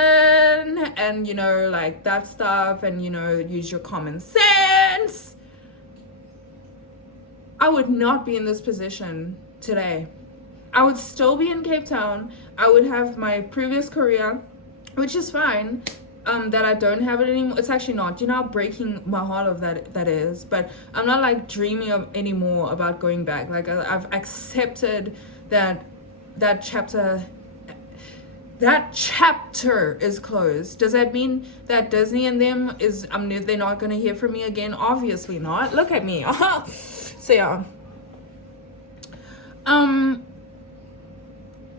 and, you know, like that stuff, and, you know, use your common sense, I would not be in this position today. I would still be in Cape Town. I would have my previous career, which is fine. That I don't have it anymore. It's actually not. You know how breaking my heart of that is. But I'm not like dreaming of anymore about going back. Like I've accepted that chapter is closed. Does that mean that Disney and them is they're not gonna hear from me again? Obviously not. Look at me. So yeah.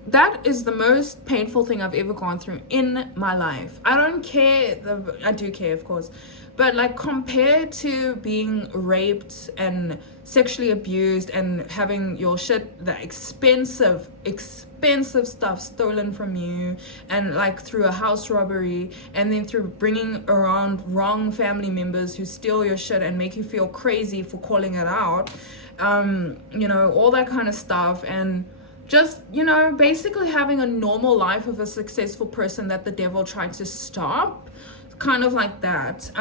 That is the most painful thing I've ever gone through in my life. I don't care. I do care, of course. But like compared to being raped and sexually abused and having your shit, the expensive stuff stolen from you, and like through a house robbery, and then through bringing around wrong family members who steal your shit and make you feel crazy for calling it out, you know, all that kind of stuff, and just, you know, basically having a normal life of a successful person that the devil tried to stop, kind of like that.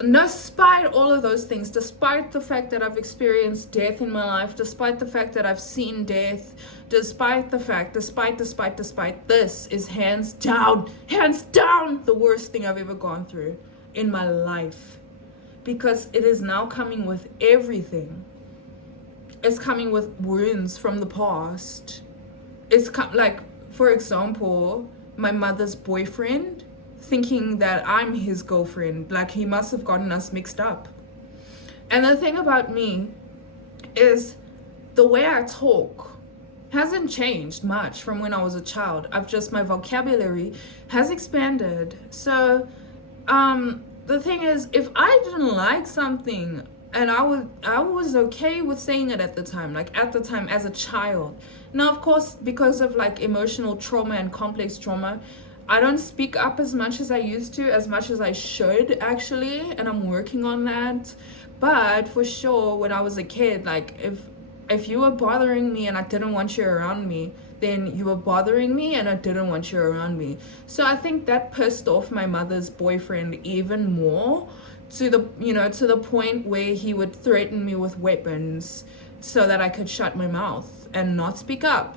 Despite all of those things, despite the fact that I've experienced death in my life, despite the fact that I've seen death, despite this is hands down the worst thing I've ever gone through in my life, because it is now coming with everything. It's coming with wounds from the past. It's like, for example, my mother's boyfriend thinking that I'm his girlfriend. Like, he must have gotten us mixed up. And the thing about me is the way I talk hasn't changed much from when I was a child. My vocabulary has expanded. So the thing is, if I didn't like something, and I was okay with saying it at the time as a child. Now, of course, because of like emotional trauma and complex trauma, I don't speak up as much as I used to, as much as I should actually, and I'm working on that. But for sure, when I was a kid, like if you were bothering me and I didn't want you around me, then you were bothering me and I didn't want you around me. So I think that pissed off my mother's boyfriend even more, to the point where he would threaten me with weapons so that I could shut my mouth and not speak up.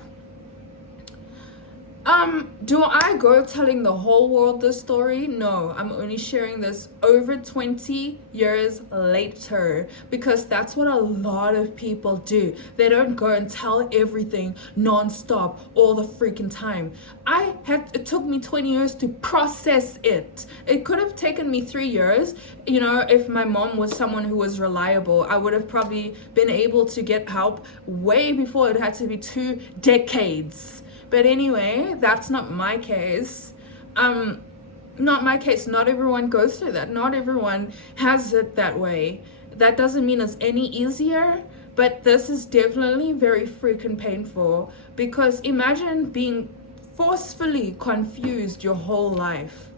Do I go telling the whole world this story? No, I'm only sharing this over 20 years later, because that's what a lot of people do. They don't go and tell everything non-stop all the freaking time. It took me 20 years to process it. It could have taken me 3 years. You know, if my mom was someone who was reliable, I would have probably been able to get help way before it had to be 2 decades. But anyway, that's not my case. Not my case. Not everyone goes through that. Not everyone has it that way. That doesn't mean it's any easier, but this is definitely very freaking painful, because imagine being forcefully confused your whole life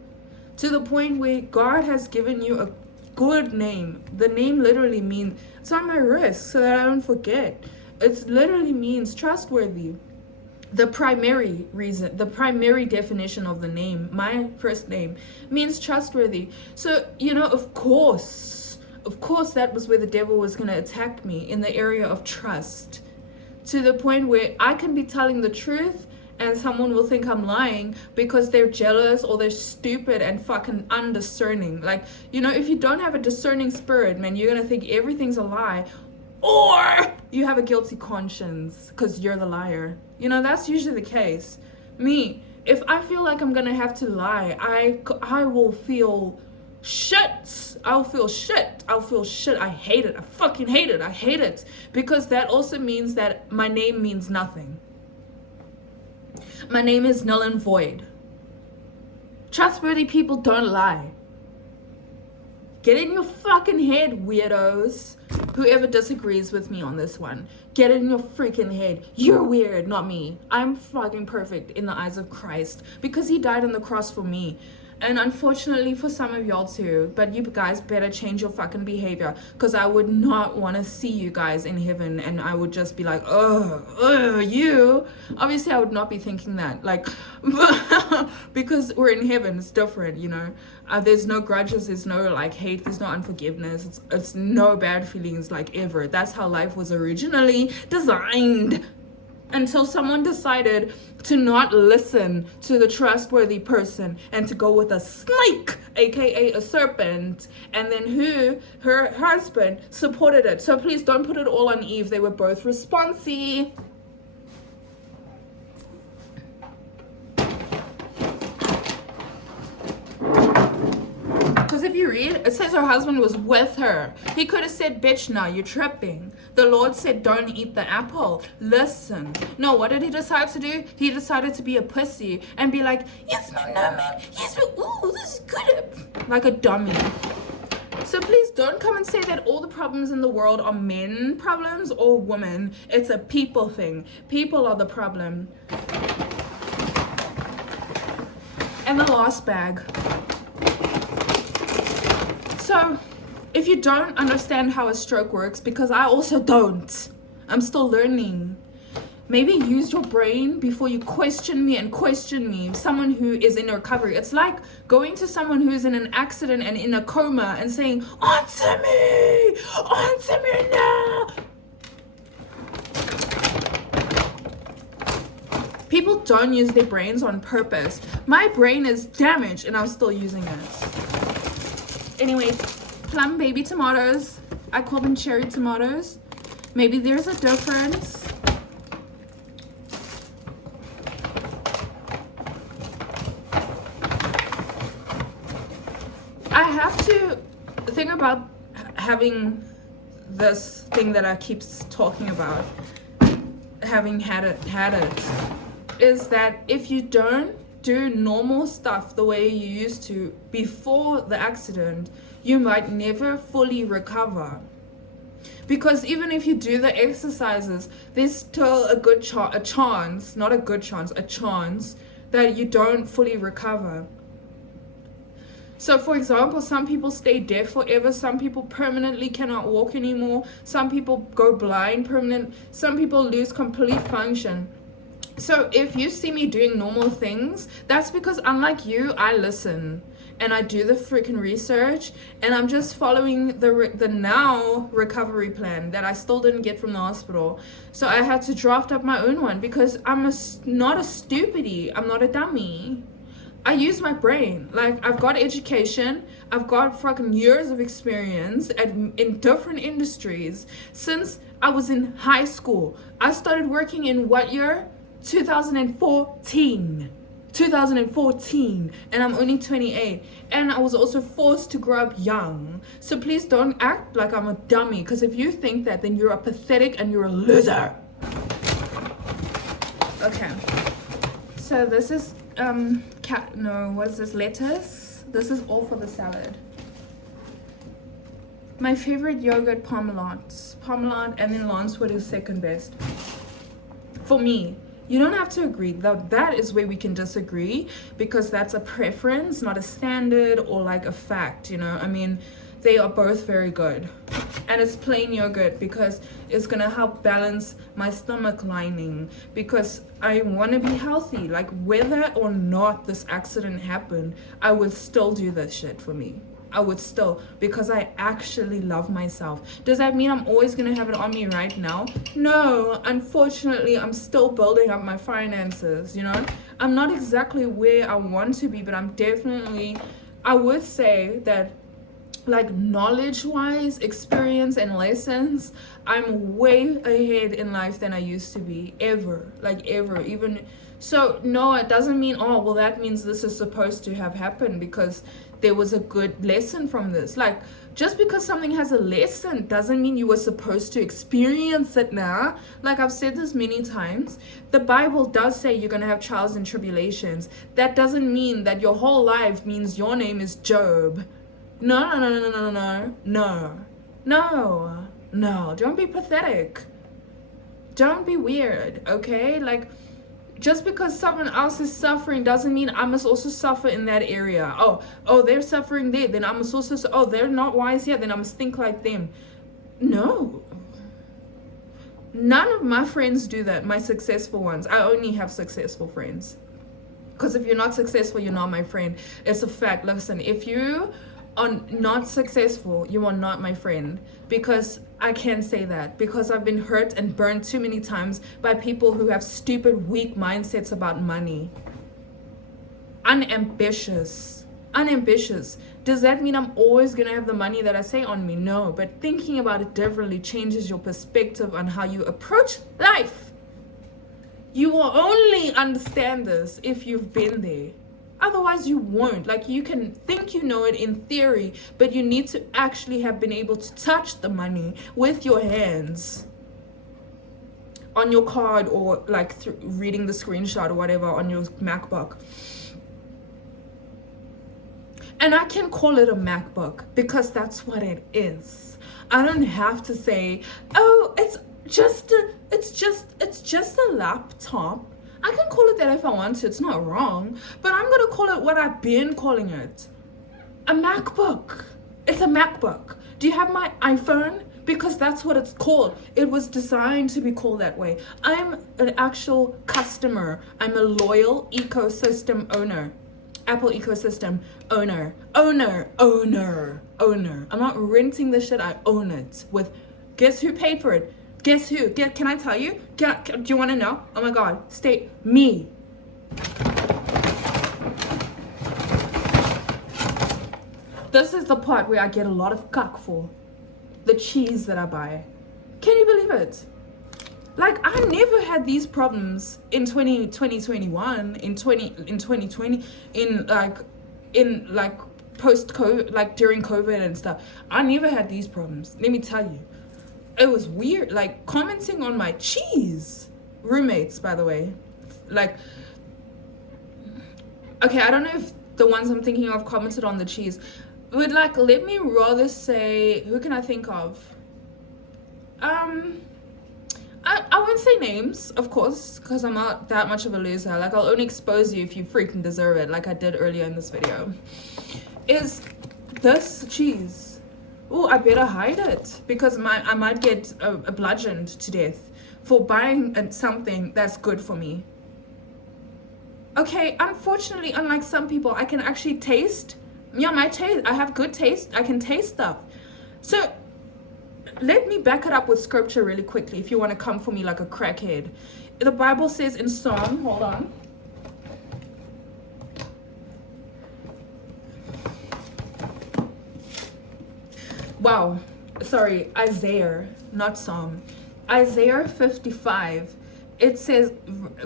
to the point where God has given you a good name. The name literally means, it's on my wrist so that I don't forget. It literally means trustworthy. The primary definition of the name, my first name, means trustworthy. So, you know, of course that was where the devil was going to attack me, in the area of trust, to the point where I can be telling the truth and someone will think I'm lying because they're jealous or they're stupid and fucking undiscerning. Like, you know, if you don't have a discerning spirit, man, you're going to think everything's a lie, or you have a guilty conscience because you're the liar. You know, that's usually the case. Me, if I feel like I'm gonna have to lie, I will feel shit. I'll feel shit. I hate it. I fucking hate it. I hate it. Because that also means that my name means nothing. My name is null and void. Trustworthy people don't lie. Get in your fucking head, weirdos. Whoever disagrees with me on this one, get in your freaking head. You're weird, not me. I'm fucking perfect in the eyes of Christ because he died on the cross for me. And unfortunately for some of y'all too, but you guys better change your fucking behavior, because I would not want to see you guys in heaven and I would just be like, oh, you. Obviously I would not be thinking that, like, because we're in heaven, it's different, you know. There's no grudges, there's no like hate, there's no unforgiveness, it's no bad feelings like ever. That's how life was originally designed. Until someone decided to not listen to the trustworthy person and to go with a snake, aka a serpent, and then her husband supported it. So please don't put it all on Eve. They were both responsive. Because if you read, it says her husband was with her. He could have said, bitch, now you're tripping. The Lord said, don't eat the apple. Listen. No, what did he decide to do? He decided to be a pussy and be like, yes, no, man. Yes, ooh, this is good. Like a dummy. So please don't come and say that all the problems in the world are men problems or women. It's a people thing. People are the problem. And the last bag. So, if you don't understand how a stroke works, because I also don't, I'm still learning, maybe use your brain before you question me, someone who is in recovery. It's like going to someone who's in an accident and in a coma and saying, answer me now. People don't use their brains on purpose. My brain is damaged and I'm still using it. Anyway, plum baby tomatoes. I call them cherry tomatoes. Maybe there's a difference. I have to think about having this thing that I keep talking about, having had it, is that if you don't do normal stuff the way you used to before the accident, you might never fully recover. Because even if you do the exercises, there's still a chance that you don't fully recover. So for example, some people stay deaf forever, some people permanently cannot walk anymore, some people go blind permanent, some people lose complete function. So if you see me doing normal things, that's because unlike you, I listen and I do the freaking research, and I'm just following the now recovery plan that I still didn't get from the hospital. So I had to draft up my own one because I'm not a stupidity. I'm not a dummy. I use my brain. Like, I've got education, I've got fucking years of experience in different industries. Since I was in high school, I started working in what year? 2014, and I'm only 28, and I was also forced to grow up young. So please don't act like I'm a dummy, because if you think that, then you're a pathetic and you're a loser. Okay, so this is what is this, lettuce? This is all for the salad. My favorite yogurt, Parmalat, and then Lancewood is second best for me. You don't have to agree. That is where we can disagree, because that's a preference, not a standard or like a fact, you know. I mean, they are both very good. And it's plain yogurt because it's gonna help balance my stomach lining, because I want to be healthy. Like, whether or not this accident happened, I would still do this shit for me. I would still, because I actually love myself. Does that mean I'm always gonna have it on me right now? No, unfortunately, I'm still building up my finances, you know? I'm not exactly where I want to be, but I'm definitely, I would say that, like, knowledge-wise, experience and lessons, I'm way ahead in life than I used to be, ever, even. So no, it doesn't mean, oh, well, that means this is supposed to have happened, because there was a good lesson from this. Like, just because something has a lesson doesn't mean you were supposed to experience it now. Like I've said this many times, the Bible does say you're going to have trials and tribulations. That doesn't mean that your whole life means your name is Job. No, no, no, no, no, no, no, no, no. Don't be pathetic. Don't be weird, okay? Like, just because someone else is suffering doesn't mean I must also suffer in that area. Oh, they're suffering there, then I must also, oh, they're not wise here, then I must think like them. No. None of my friends do that, my successful ones. I only have successful friends. Because if you're not successful, you're not my friend. It's a fact. Listen, if you are not successful, you are not my friend. Because I can say that, because I've been hurt and burned too many times by people who have stupid, weak mindsets about money. Unambitious. Does that mean I'm always gonna have the money that I say on me? No, but thinking about it differently changes your perspective on how you approach life. You will only understand this if you've been there. Otherwise you won't. Like, you can think you know it in theory, but you need to actually have been able to touch the money with your hands on your card, or like reading the screenshot or whatever on your MacBook. And I can call it a MacBook because that's what it is. I don't have to say, oh, it's just a laptop. I can call it that if I want to, it's not wrong, but I'm gonna call it what I've been calling it. A MacBook. It's a MacBook. Do you have my iPhone? Because that's what it's called. It was designed to be called that way. I'm an actual customer. I'm a loyal ecosystem owner. Apple ecosystem owner. I'm not renting this shit, I own it. With, guess who paid for it? Guess who? Can I tell you? Do you want to know? Oh my God. Me. This is the part where I get a lot of cuck for. The cheese that I buy. Can you believe it? Like, I never had these problems in 2021, in 2020, in post-COVID, like during COVID and stuff. I never had these problems. Let me tell you. It was weird, like commenting on my cheese. Roommates, by the way. Like, okay, I don't know if the ones I'm thinking of commented on the cheese, but like, let me rather say, who can I think of? I won't say names, of course, because I'm not that much of a loser. Like, I'll only expose you if you freaking deserve it, like I did earlier in this video. Is this cheese? Oh, I better hide it, because I might get bludgeoned to death for buying something that's good for me. Okay, unfortunately, unlike some people, I can actually taste. Yeah, I have good taste. I can taste stuff. So let me back it up with scripture really quickly if you want to come for me like a crackhead. The Bible says in Psalm, hold on. Wow, sorry, Isaiah, not Psalm. Isaiah 55, it says,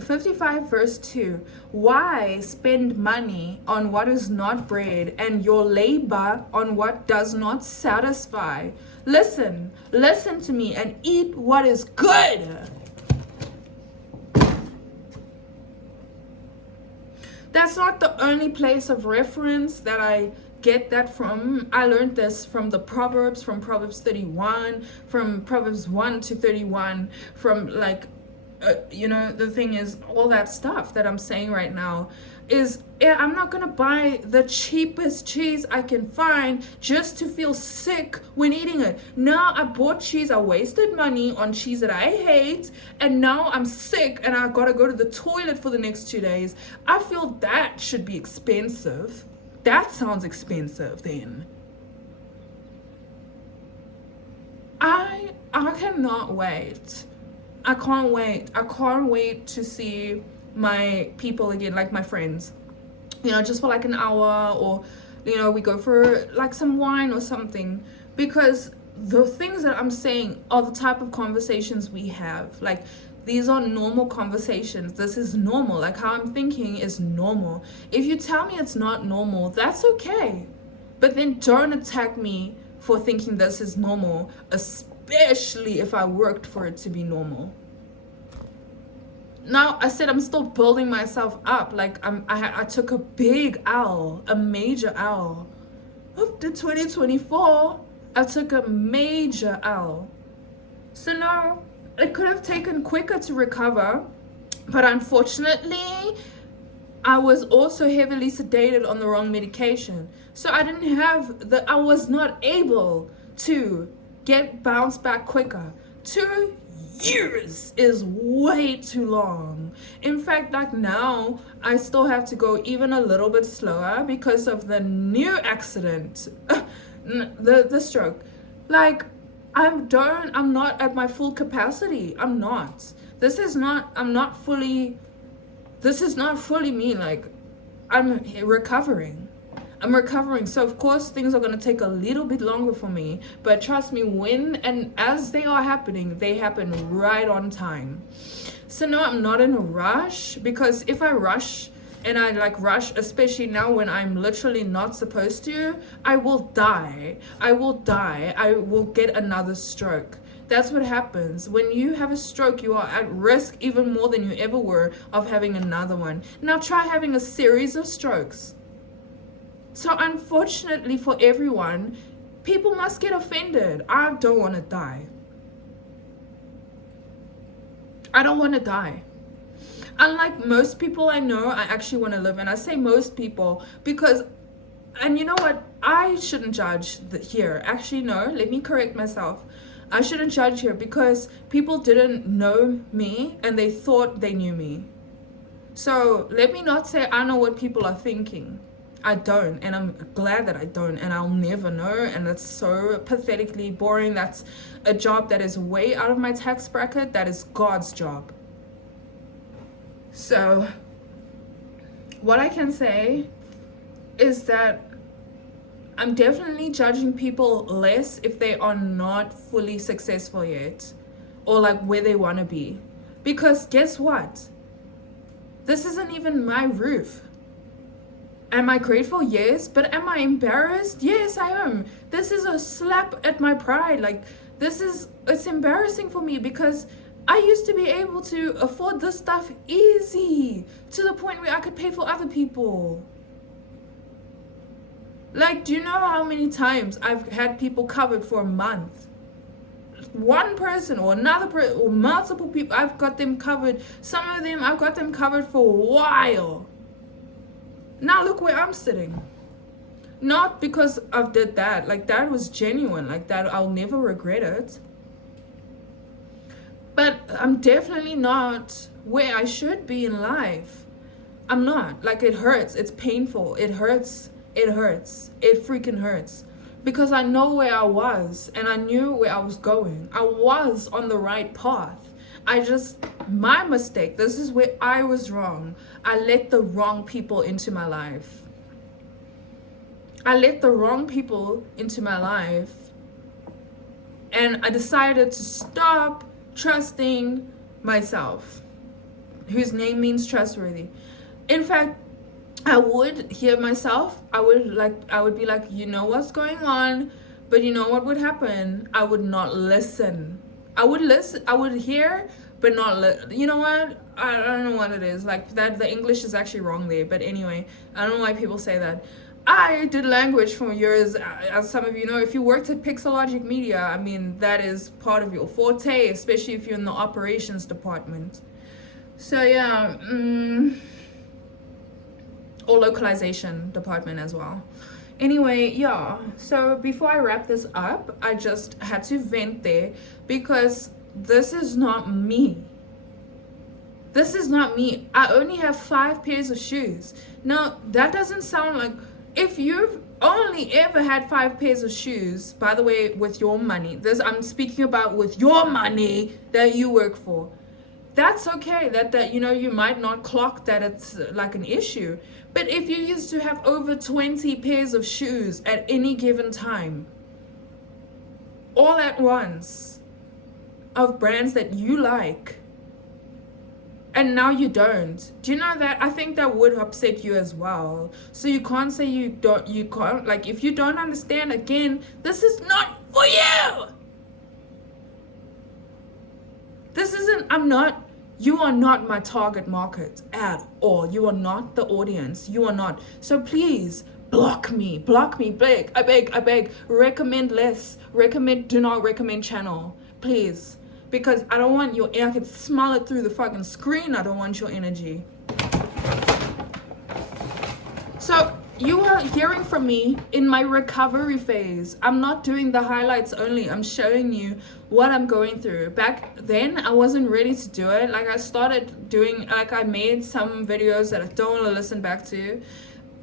55 verse 2, why spend money on what is not bread and your labor on what does not satisfy? Listen to me and eat what is good. That's not the only place of reference that I get that from. I learned this from the Proverbs, from Proverbs 31, from Proverbs 1 to 31, from like, the thing is, all that stuff that I'm saying right now is, I'm not gonna buy the cheapest cheese I can find just to feel sick when eating it. Now I bought cheese, I wasted money on cheese that I hate, and now I'm sick and I gotta go to the toilet for the next 2 days. I feel that should be expensive. That sounds expensive then. I cannot wait. I can't wait. I can't wait to see my people again, like my friends. Just for like an hour, or, we go for like some wine or something. Because the things that I'm saying are the type of conversations we have. Like, these are normal conversations. This is normal. Like, how I'm thinking is normal. If you tell me it's not normal, that's okay. But then don't attack me for thinking this is normal, especially if I worked for it to be normal. Now, I said I'm still building myself up. Like, I took a big L, a major L. After 2024, I took a major L. So now, it could have taken quicker to recover, but unfortunately, I was also heavily sedated on the wrong medication. So I didn't have I was not able to bounce back quicker. 2 years is way too long. In fact, like now, I still have to go even a little bit slower because of the new accident, the stroke. Like, I'm not at my full capacity. I'm not fully me. Like, I'm recovering. So of course things are going to take a little bit longer for me, but trust me, when and as they are happening, they happen right on time. So no, I'm not in a rush, because if I rush, and I rush, especially now when I'm literally not supposed to, I will die. I will get another stroke. That's what happens. When you have a stroke, you are at risk even more than you ever were of having another one. Now try having a series of strokes. So unfortunately for everyone, people must get offended. I don't want to die. I don't want to die. Unlike most people I know, I actually want to live. And I say most people because, and you know what? I shouldn't judge here. Actually, no, let me correct myself. I shouldn't judge here because people didn't know me and they thought they knew me. So let me not say I know what people are thinking. I don't, and I'm glad that I don't, and I'll never know, and that's so pathetically boring. That's a job that is way out of my tax bracket. That is God's job. So what I can say is that I'm definitely judging people less if they are not fully successful yet, or like where they want to be. Because guess what? This isn't even my roof. Am I grateful? Yes. But am I embarrassed? Yes, I am. This is a slap at my pride. Like, it's embarrassing for me because I used to be able to afford this stuff easy to the point where I could pay for other people. Like, do you know how many times I've had people covered for a month? One person or another person or multiple people, I've got them covered. Some of them, I've got them covered for a while. Now look where I'm sitting. Not because I've did that. Like, that was genuine. Like, that I'll never regret it. But I'm definitely not where I should be in life. I'm not. Like, it hurts. It's painful. It hurts. It hurts. It freaking hurts. Because I know where I was and I knew where I was going. I was on the right path. My mistake, this is where I was wrong. I let the wrong people into my life. And I decided to stop trusting myself, whose name means trustworthy. In fact, I would hear myself. I would be like, you know what's going on, but you know what would happen? I would not listen. I would hear, but not you know what? I don't know what it is. Like, that the English is actually wrong there. But anyway, I don't know why people say that. I did language for years. As some of you know, if you worked at Pixelogic Media, I mean, that is part of your forte, especially if you're in the operations department. So yeah, or localization department as well. Anyway, yeah, so before I wrap this up, I just had to vent there because this is not me. I only have 5 pairs of shoes. Now, that doesn't sound like, if you've only ever had 5 pairs of shoes, by the way, with your money, I'm speaking about with your money that you work for. That's okay, that you know, you might not clock that it's like an issue. But if you used to have over 20 pairs of shoes at any given time, all at once, of brands that you like, and now you don't. Do you know that? I think that would upset you as well. So you can't say you can't, like, if you don't understand, again, this is not for you. This isn't, you are not my target market at all. You are not the audience. You are not. So please block me, beg, I beg, recommend less, do not recommend channel, please. Because I don't want your, I can smell it through the fucking screen. I don't want your energy. So you are hearing from me in my recovery phase. I'm not doing the highlights only. I'm showing you what I'm going through. Back then, I wasn't ready to do it. Like, I started doing, like, I made some videos that I don't want to listen back to.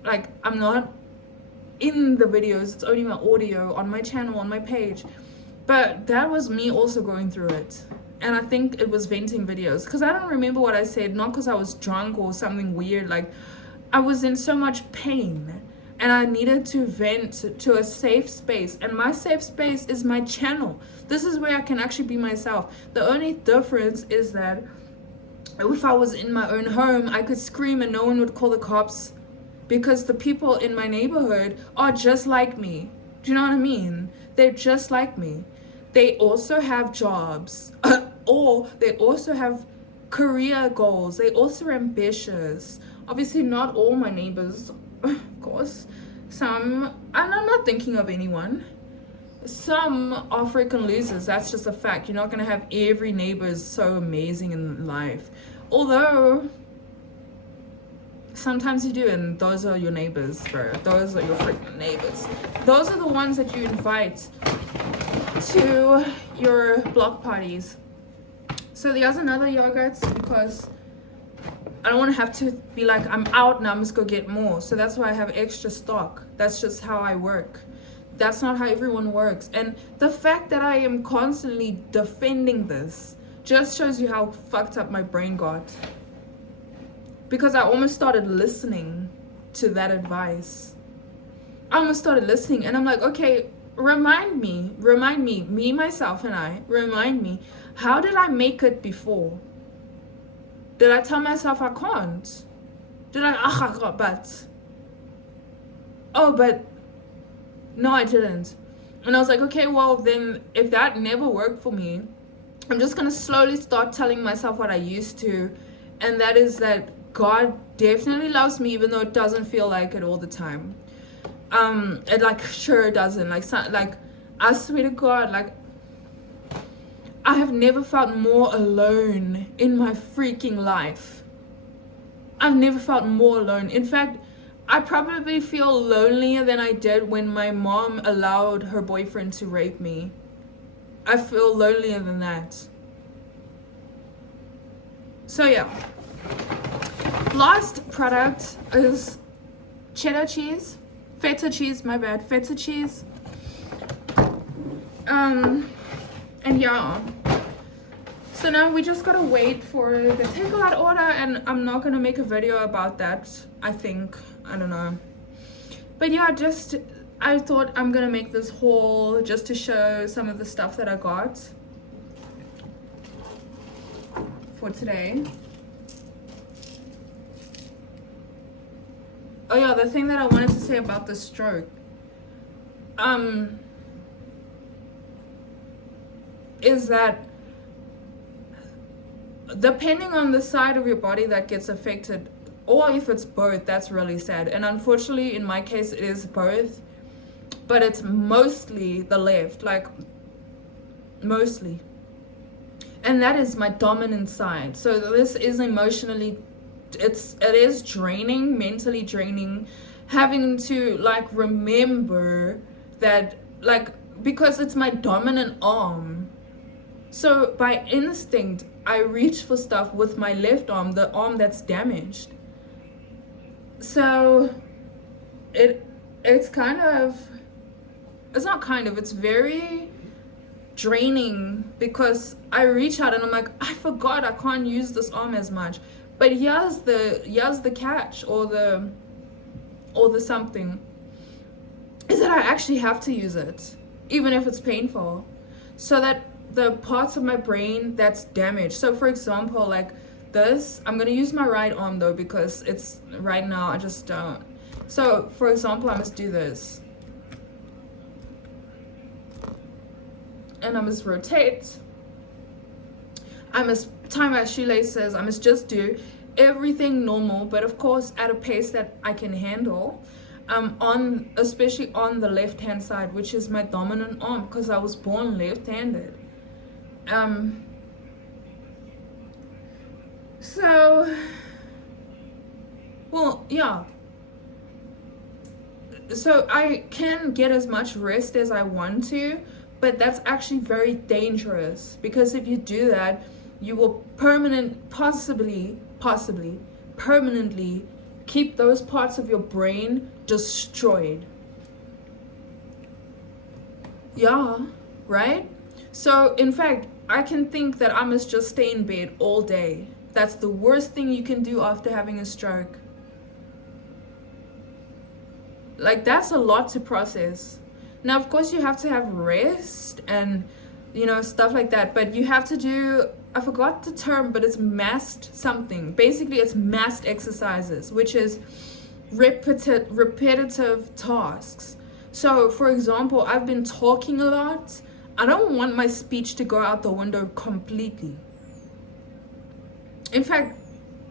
Like, I'm not in the videos. It's only my audio on my channel, on my page. But that was me also going through it. And I think it was venting videos. Because I don't remember what I said. Not because I was drunk or something weird. Like, I was in so much pain. And I needed to vent to a safe space. And my safe space is my channel. This is where I can actually be myself. The only difference is that if I was in my own home, I could scream and no one would call the cops. Because the people in my neighborhood are just like me. Do you know what I mean? They're just like me. They also have jobs, or they also have career goals. They also are ambitious. Obviously, not all my neighbors, of course. Some, and I'm not thinking of anyone. Some are freaking losers. That's just a fact. You're not going to have every neighbor is so amazing in life. Although, sometimes you do, and those are your neighbors, bro. Those are your freaking neighbors. Those are the ones that you invite to your block parties. So there's another yogurt, because I don't want to have to be like, I'm out now, I must go get more. So that's why I have extra stock. That's just how I work. That's not how everyone works. And the fact that I am constantly defending this just shows you how fucked up my brain got. Because I almost started listening to that advice. I almost started listening, and I'm like, okay, remind me, me, myself, and I, remind me, how did I make it before? Did I tell myself I can't? Did I, but, no, I didn't. And I was like, okay, well, then, if that never worked for me, I'm just gonna slowly start telling myself what I used to, and that is that God definitely loves me, even though it doesn't feel like it all the time. It like sure doesn't. Like I swear to God, like I have never felt more alone in my freaking life. I've never felt more alone. In fact, I probably feel lonelier than I did when my mom allowed her boyfriend to rape me. I feel lonelier than that. So yeah. Last product is cheddar cheese. Feta cheese, my bad. Feta cheese. And yeah. So now we just gotta wait for the takeout order, and I'm not gonna make a video about that, I think. I don't know. But yeah, I thought I'm gonna make this haul just to show some of the stuff that I got for today. Oh yeah, the thing that I wanted to say about the stroke, is that depending on the side of your body that gets affected, or if it's both, that's really sad. And unfortunately, in my case, it is both, but it's mostly the left, like mostly. And that is my dominant side. So this is emotionally, it is draining, mentally draining, having to like remember that, like, because it's my dominant arm. So by instinct, I reach for stuff with my left arm, the arm that's damaged. So it's very draining, because I reach out and I'm like, I forgot I can't use this arm as much. But here's the catch, or the something, is that I actually have to use it, even if it's painful, so that the parts of my brain that's damaged. So for example, like this. I'm gonna use my right arm though, because it's right now I just don't. So for example, I must do this, and I must rotate. I must tie my shoelaces. I must just do everything normal, but of course at a pace that I can handle. Especially on the left hand side, which is my dominant arm, because I was born left-handed. So, well, yeah. So I can get as much rest as I want to, but that's actually very dangerous, because if you do that, you will possibly permanently keep those parts of your brain destroyed. Yeah, right? So in fact, I can think that I must just stay in bed all day. That's the worst thing you can do after having a stroke. Like, that's a lot to process. Now, of course, you have to have rest and, stuff like that. But you have to do, I forgot the term, but it's massed something. Basically, it's massed exercises, which is repetitive tasks. So, for example, I've been talking a lot. I don't want my speech to go out the window completely. In fact,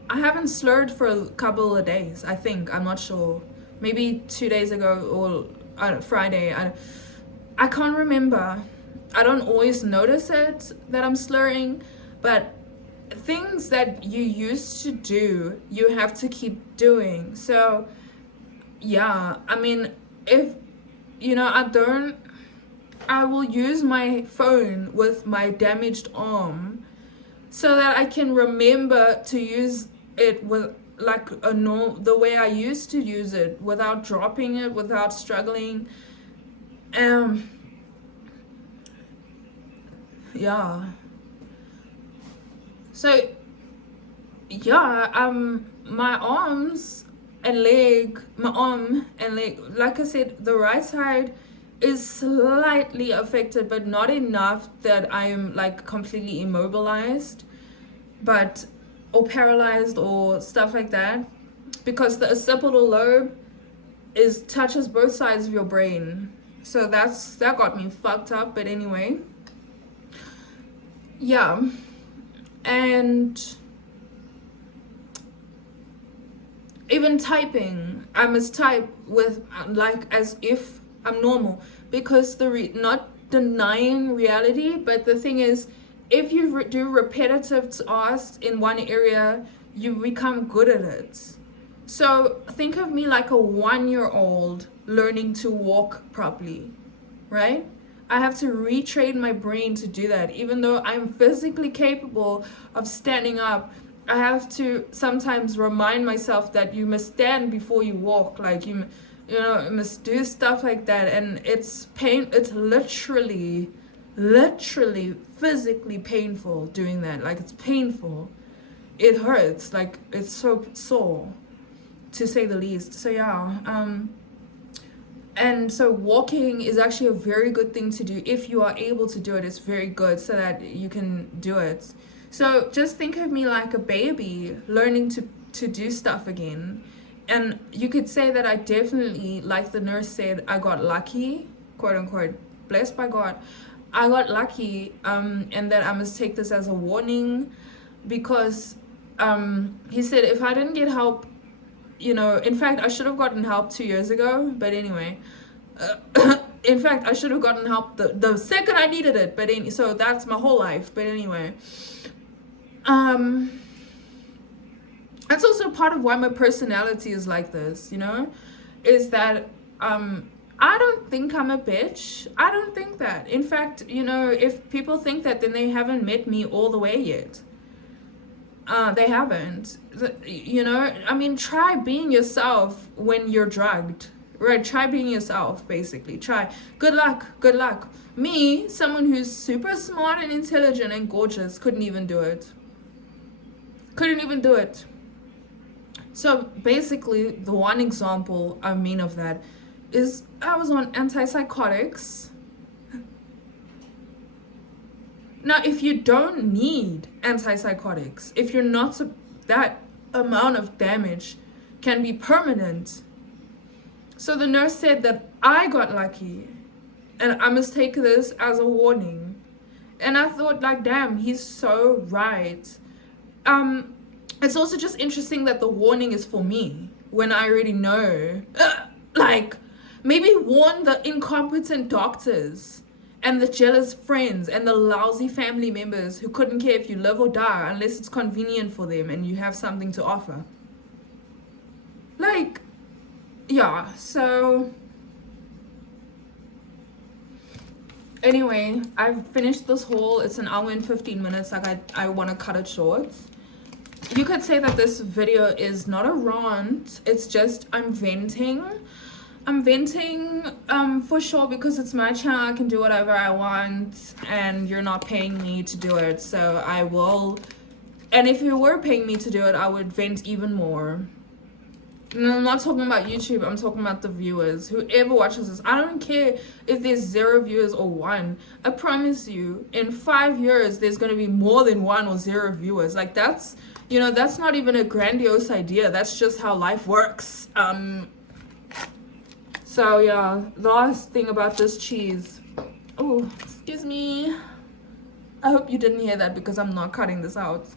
I haven't slurred for a couple of days, I think. I'm not sure. Maybe 2 days ago or Friday. I can't remember. I don't always notice it that I'm slurring, but things that you used to do, you have to keep doing. So, yeah, I mean, if, I will use my phone with my damaged arm so that I can remember to use it with the way I used to use it, without dropping it, without struggling. Yeah. So yeah, my arm and leg, like I said, the right side is slightly affected, but not enough that I am like completely immobilized, or paralyzed or stuff like that, because the occipital lobe touches both sides of your brain. So that got me fucked up. But anyway, yeah. And even typing, I must type with as if I'm normal, because not denying reality, but the thing is, if you do repetitive tasks in one area, you become good at it. So think of me like a 1-year-old learning to walk properly, right? I have to retrain my brain to do that. Even though I'm physically capable of standing up, I have to sometimes remind myself that you must stand before you walk. Like you must do stuff like that. And it's literally physically painful doing that. Like, it's painful. It hurts. Like, it's so sore, to say the least. So yeah, and so walking is actually a very good thing to do. If you are able to do it, it's very good, so that you can do it. So just think of me like a baby learning to do stuff again. And you could say that I definitely, like the nurse said, I got lucky, quote unquote, blessed by God. I got lucky, and that I must take this as a warning, because he said if I didn't get help, in fact, I should have gotten help 2 years ago, but anyway, in fact, I should have gotten help the second I needed it, but so that's my whole life. But anyway, that's also part of why my personality is like this, is that I don't think I'm a bitch. I don't think that. In fact, if people think that, then they haven't met me all the way yet. They haven't. I mean, try being yourself when you're drugged, right? Try being yourself, basically. Try. Good luck. Me, someone who's super smart and intelligent and gorgeous, couldn't even do it. So basically, the one example I mean of that is I was on antipsychotics. Now, if you don't need antipsychotics, if you're not that amount of damage can be permanent. So the nurse said that I got lucky and I must take this as a warning. And I thought, like, damn, he's so right. It's also just interesting that the warning is for me when I already know. Like, maybe warn the incompetent doctors and the jealous friends and the lousy family members who couldn't care if you live or die unless it's convenient for them and you have something to offer. Like, yeah, so anyway, I've finished this haul. It's an hour and 15 minutes. Like, I want to cut it short. You could say that this video is not a rant. It's just I'm venting for sure, because it's my channel. I can do whatever I want and you're not paying me to do it, so I will. And if you were paying me to do it, I would vent even more. And I'm not talking about YouTube, I'm talking about the viewers. Whoever watches this, I don't care if there's 0 viewers or 1. I promise you, in 5 years, there's going to be more than 1 or 0 viewers. Like, that's, you know, that's not even a grandiose idea. That's just how life works. So, yeah, the last thing about this cheese. Oh, excuse me. I hope you didn't hear that because I'm not cutting this out.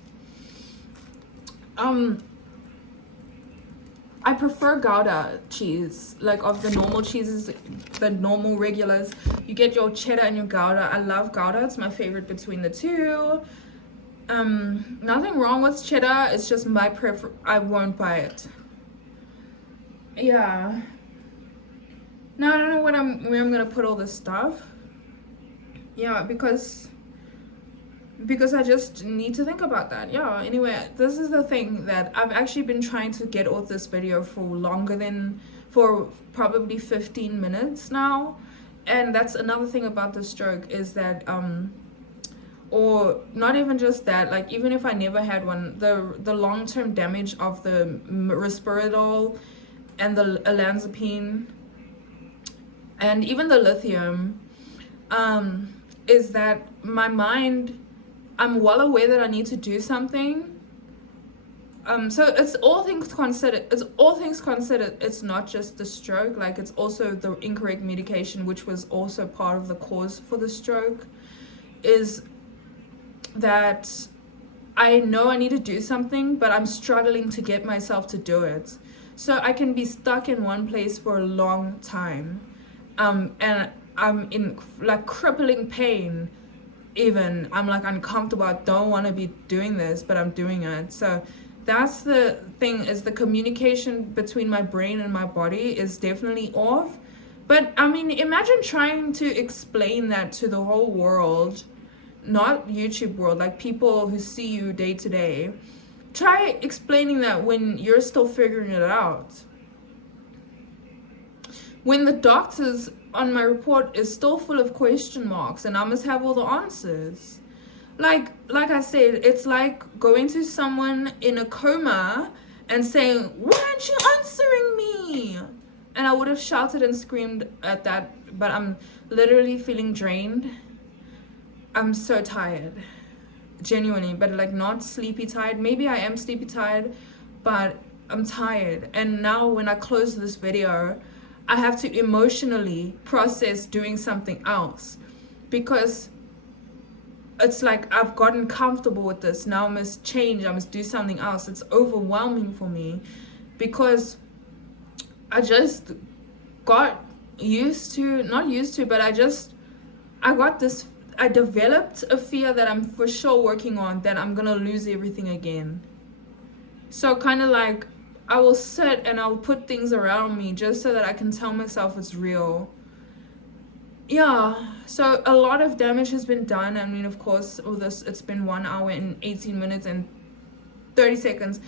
I prefer Gouda cheese, like of the normal cheeses, the normal regulars. You get your cheddar and your Gouda. I love Gouda. It's my favorite between the two. Nothing wrong with cheddar. It's just my prefer. I won't buy it. Yeah. Now I don't know where I'm gonna put all this stuff. Yeah, because I just need to think about that. Yeah, anyway, this is the thing that I've actually been trying to get off this video for probably 15 minutes now. And that's another thing about the stroke, is that or not even just that, like, even if I never had one, the long-term damage of the risperidol and the olanzapine and even the lithium is that my mind, I'm well aware that I need to do something. So it's all things considered. It's not just the stroke. Like, it's also the incorrect medication, which was also part of the cause for the stroke. Is that I know I need to do something, but I'm struggling to get myself to do it. So I can be stuck in one place for a long time, and I'm in like crippling pain. Even I'm like uncomfortable. I don't want to be doing this, but I'm doing it. So that's the thing, is the communication between my brain and my body is definitely off. But I mean, imagine trying to explain that to the whole world, not YouTube world, like people who see you day to day. Try explaining that when you're still figuring it out. When the doctors on my report is still full of question marks and I must have all the answers. Like I said, it's like going to someone in a coma and saying, "Why aren't you answering me?" And I would have shouted and screamed at that, but I'm literally feeling drained. I'm so tired, genuinely, but like not sleepy tired. Maybe I am sleepy tired, but I'm tired. And now when I close this video, I have to emotionally process doing something else, because it's like I've gotten comfortable with this. Now I must change. I must do something else. It's overwhelming for me because I just got I developed a fear that I'm for sure working on, that I'm gonna lose everything again. So kind of like I will sit and I'll put things around me just so that I can tell myself it's real. Yeah, so a lot of damage has been done. I mean, of course, it's been 1 hour and 18 minutes and 30 seconds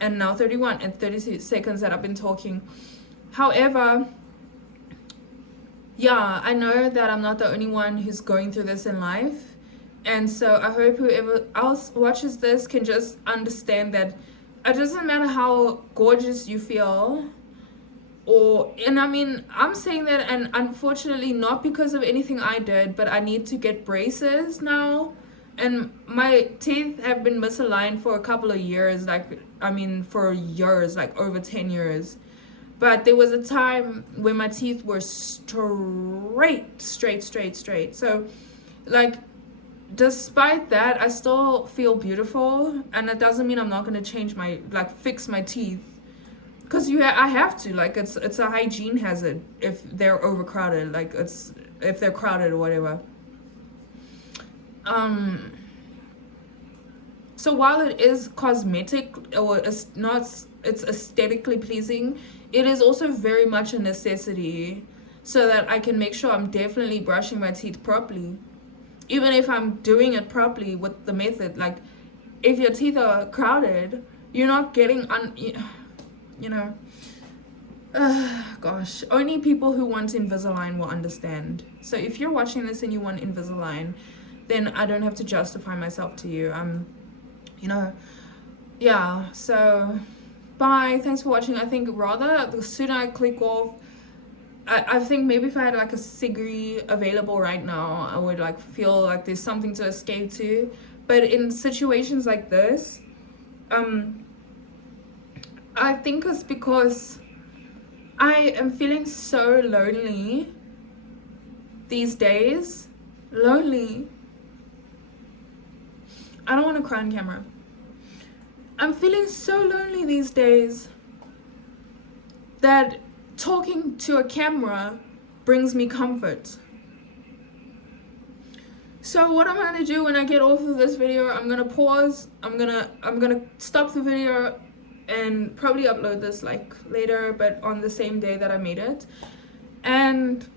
and now 31 and 30 seconds that I've been talking. However, yeah, I know that I'm not the only one who's going through this in life. And so I hope whoever else watches this can just understand that it doesn't matter how gorgeous you feel, and I mean, I'm saying that, and unfortunately not because of anything I did, but I need to get braces now And my teeth have been misaligned for a couple of years, like, I mean, for years, like over 10 years. But there was a time when my teeth were straight. So, like, despite that, I still feel beautiful, and it doesn't mean I'm not gonna change my, like, fix my teeth, because I have to, like, it's a hygiene hazard if they're overcrowded, like, it's if they're crowded or whatever. So while it is cosmetic, or it's aesthetically pleasing, it is also very much a necessity, so that I can make sure I'm definitely brushing my teeth properly, even if I'm doing it properly with the method. Like, if your teeth are crowded, you're not getting you know. Gosh, only people who want Invisalign will understand. So if you're watching this and you want Invisalign, then I don't have to justify myself to you. You know, yeah. So bye, thanks for watching. I think rather the sooner I click off, I think maybe if I had like a Sigri available right now, I would like feel like there's something to escape to. But in situations like this, I think it's because I am feeling so lonely these days. Lonely. I don't want to cry on camera. I'm feeling so lonely these days that talking to a camera brings me comfort. So what I'm gonna do when I get off of this video, I'm gonna pause. I'm gonna stop the video and probably upload this like later, but on the same day that I made it. And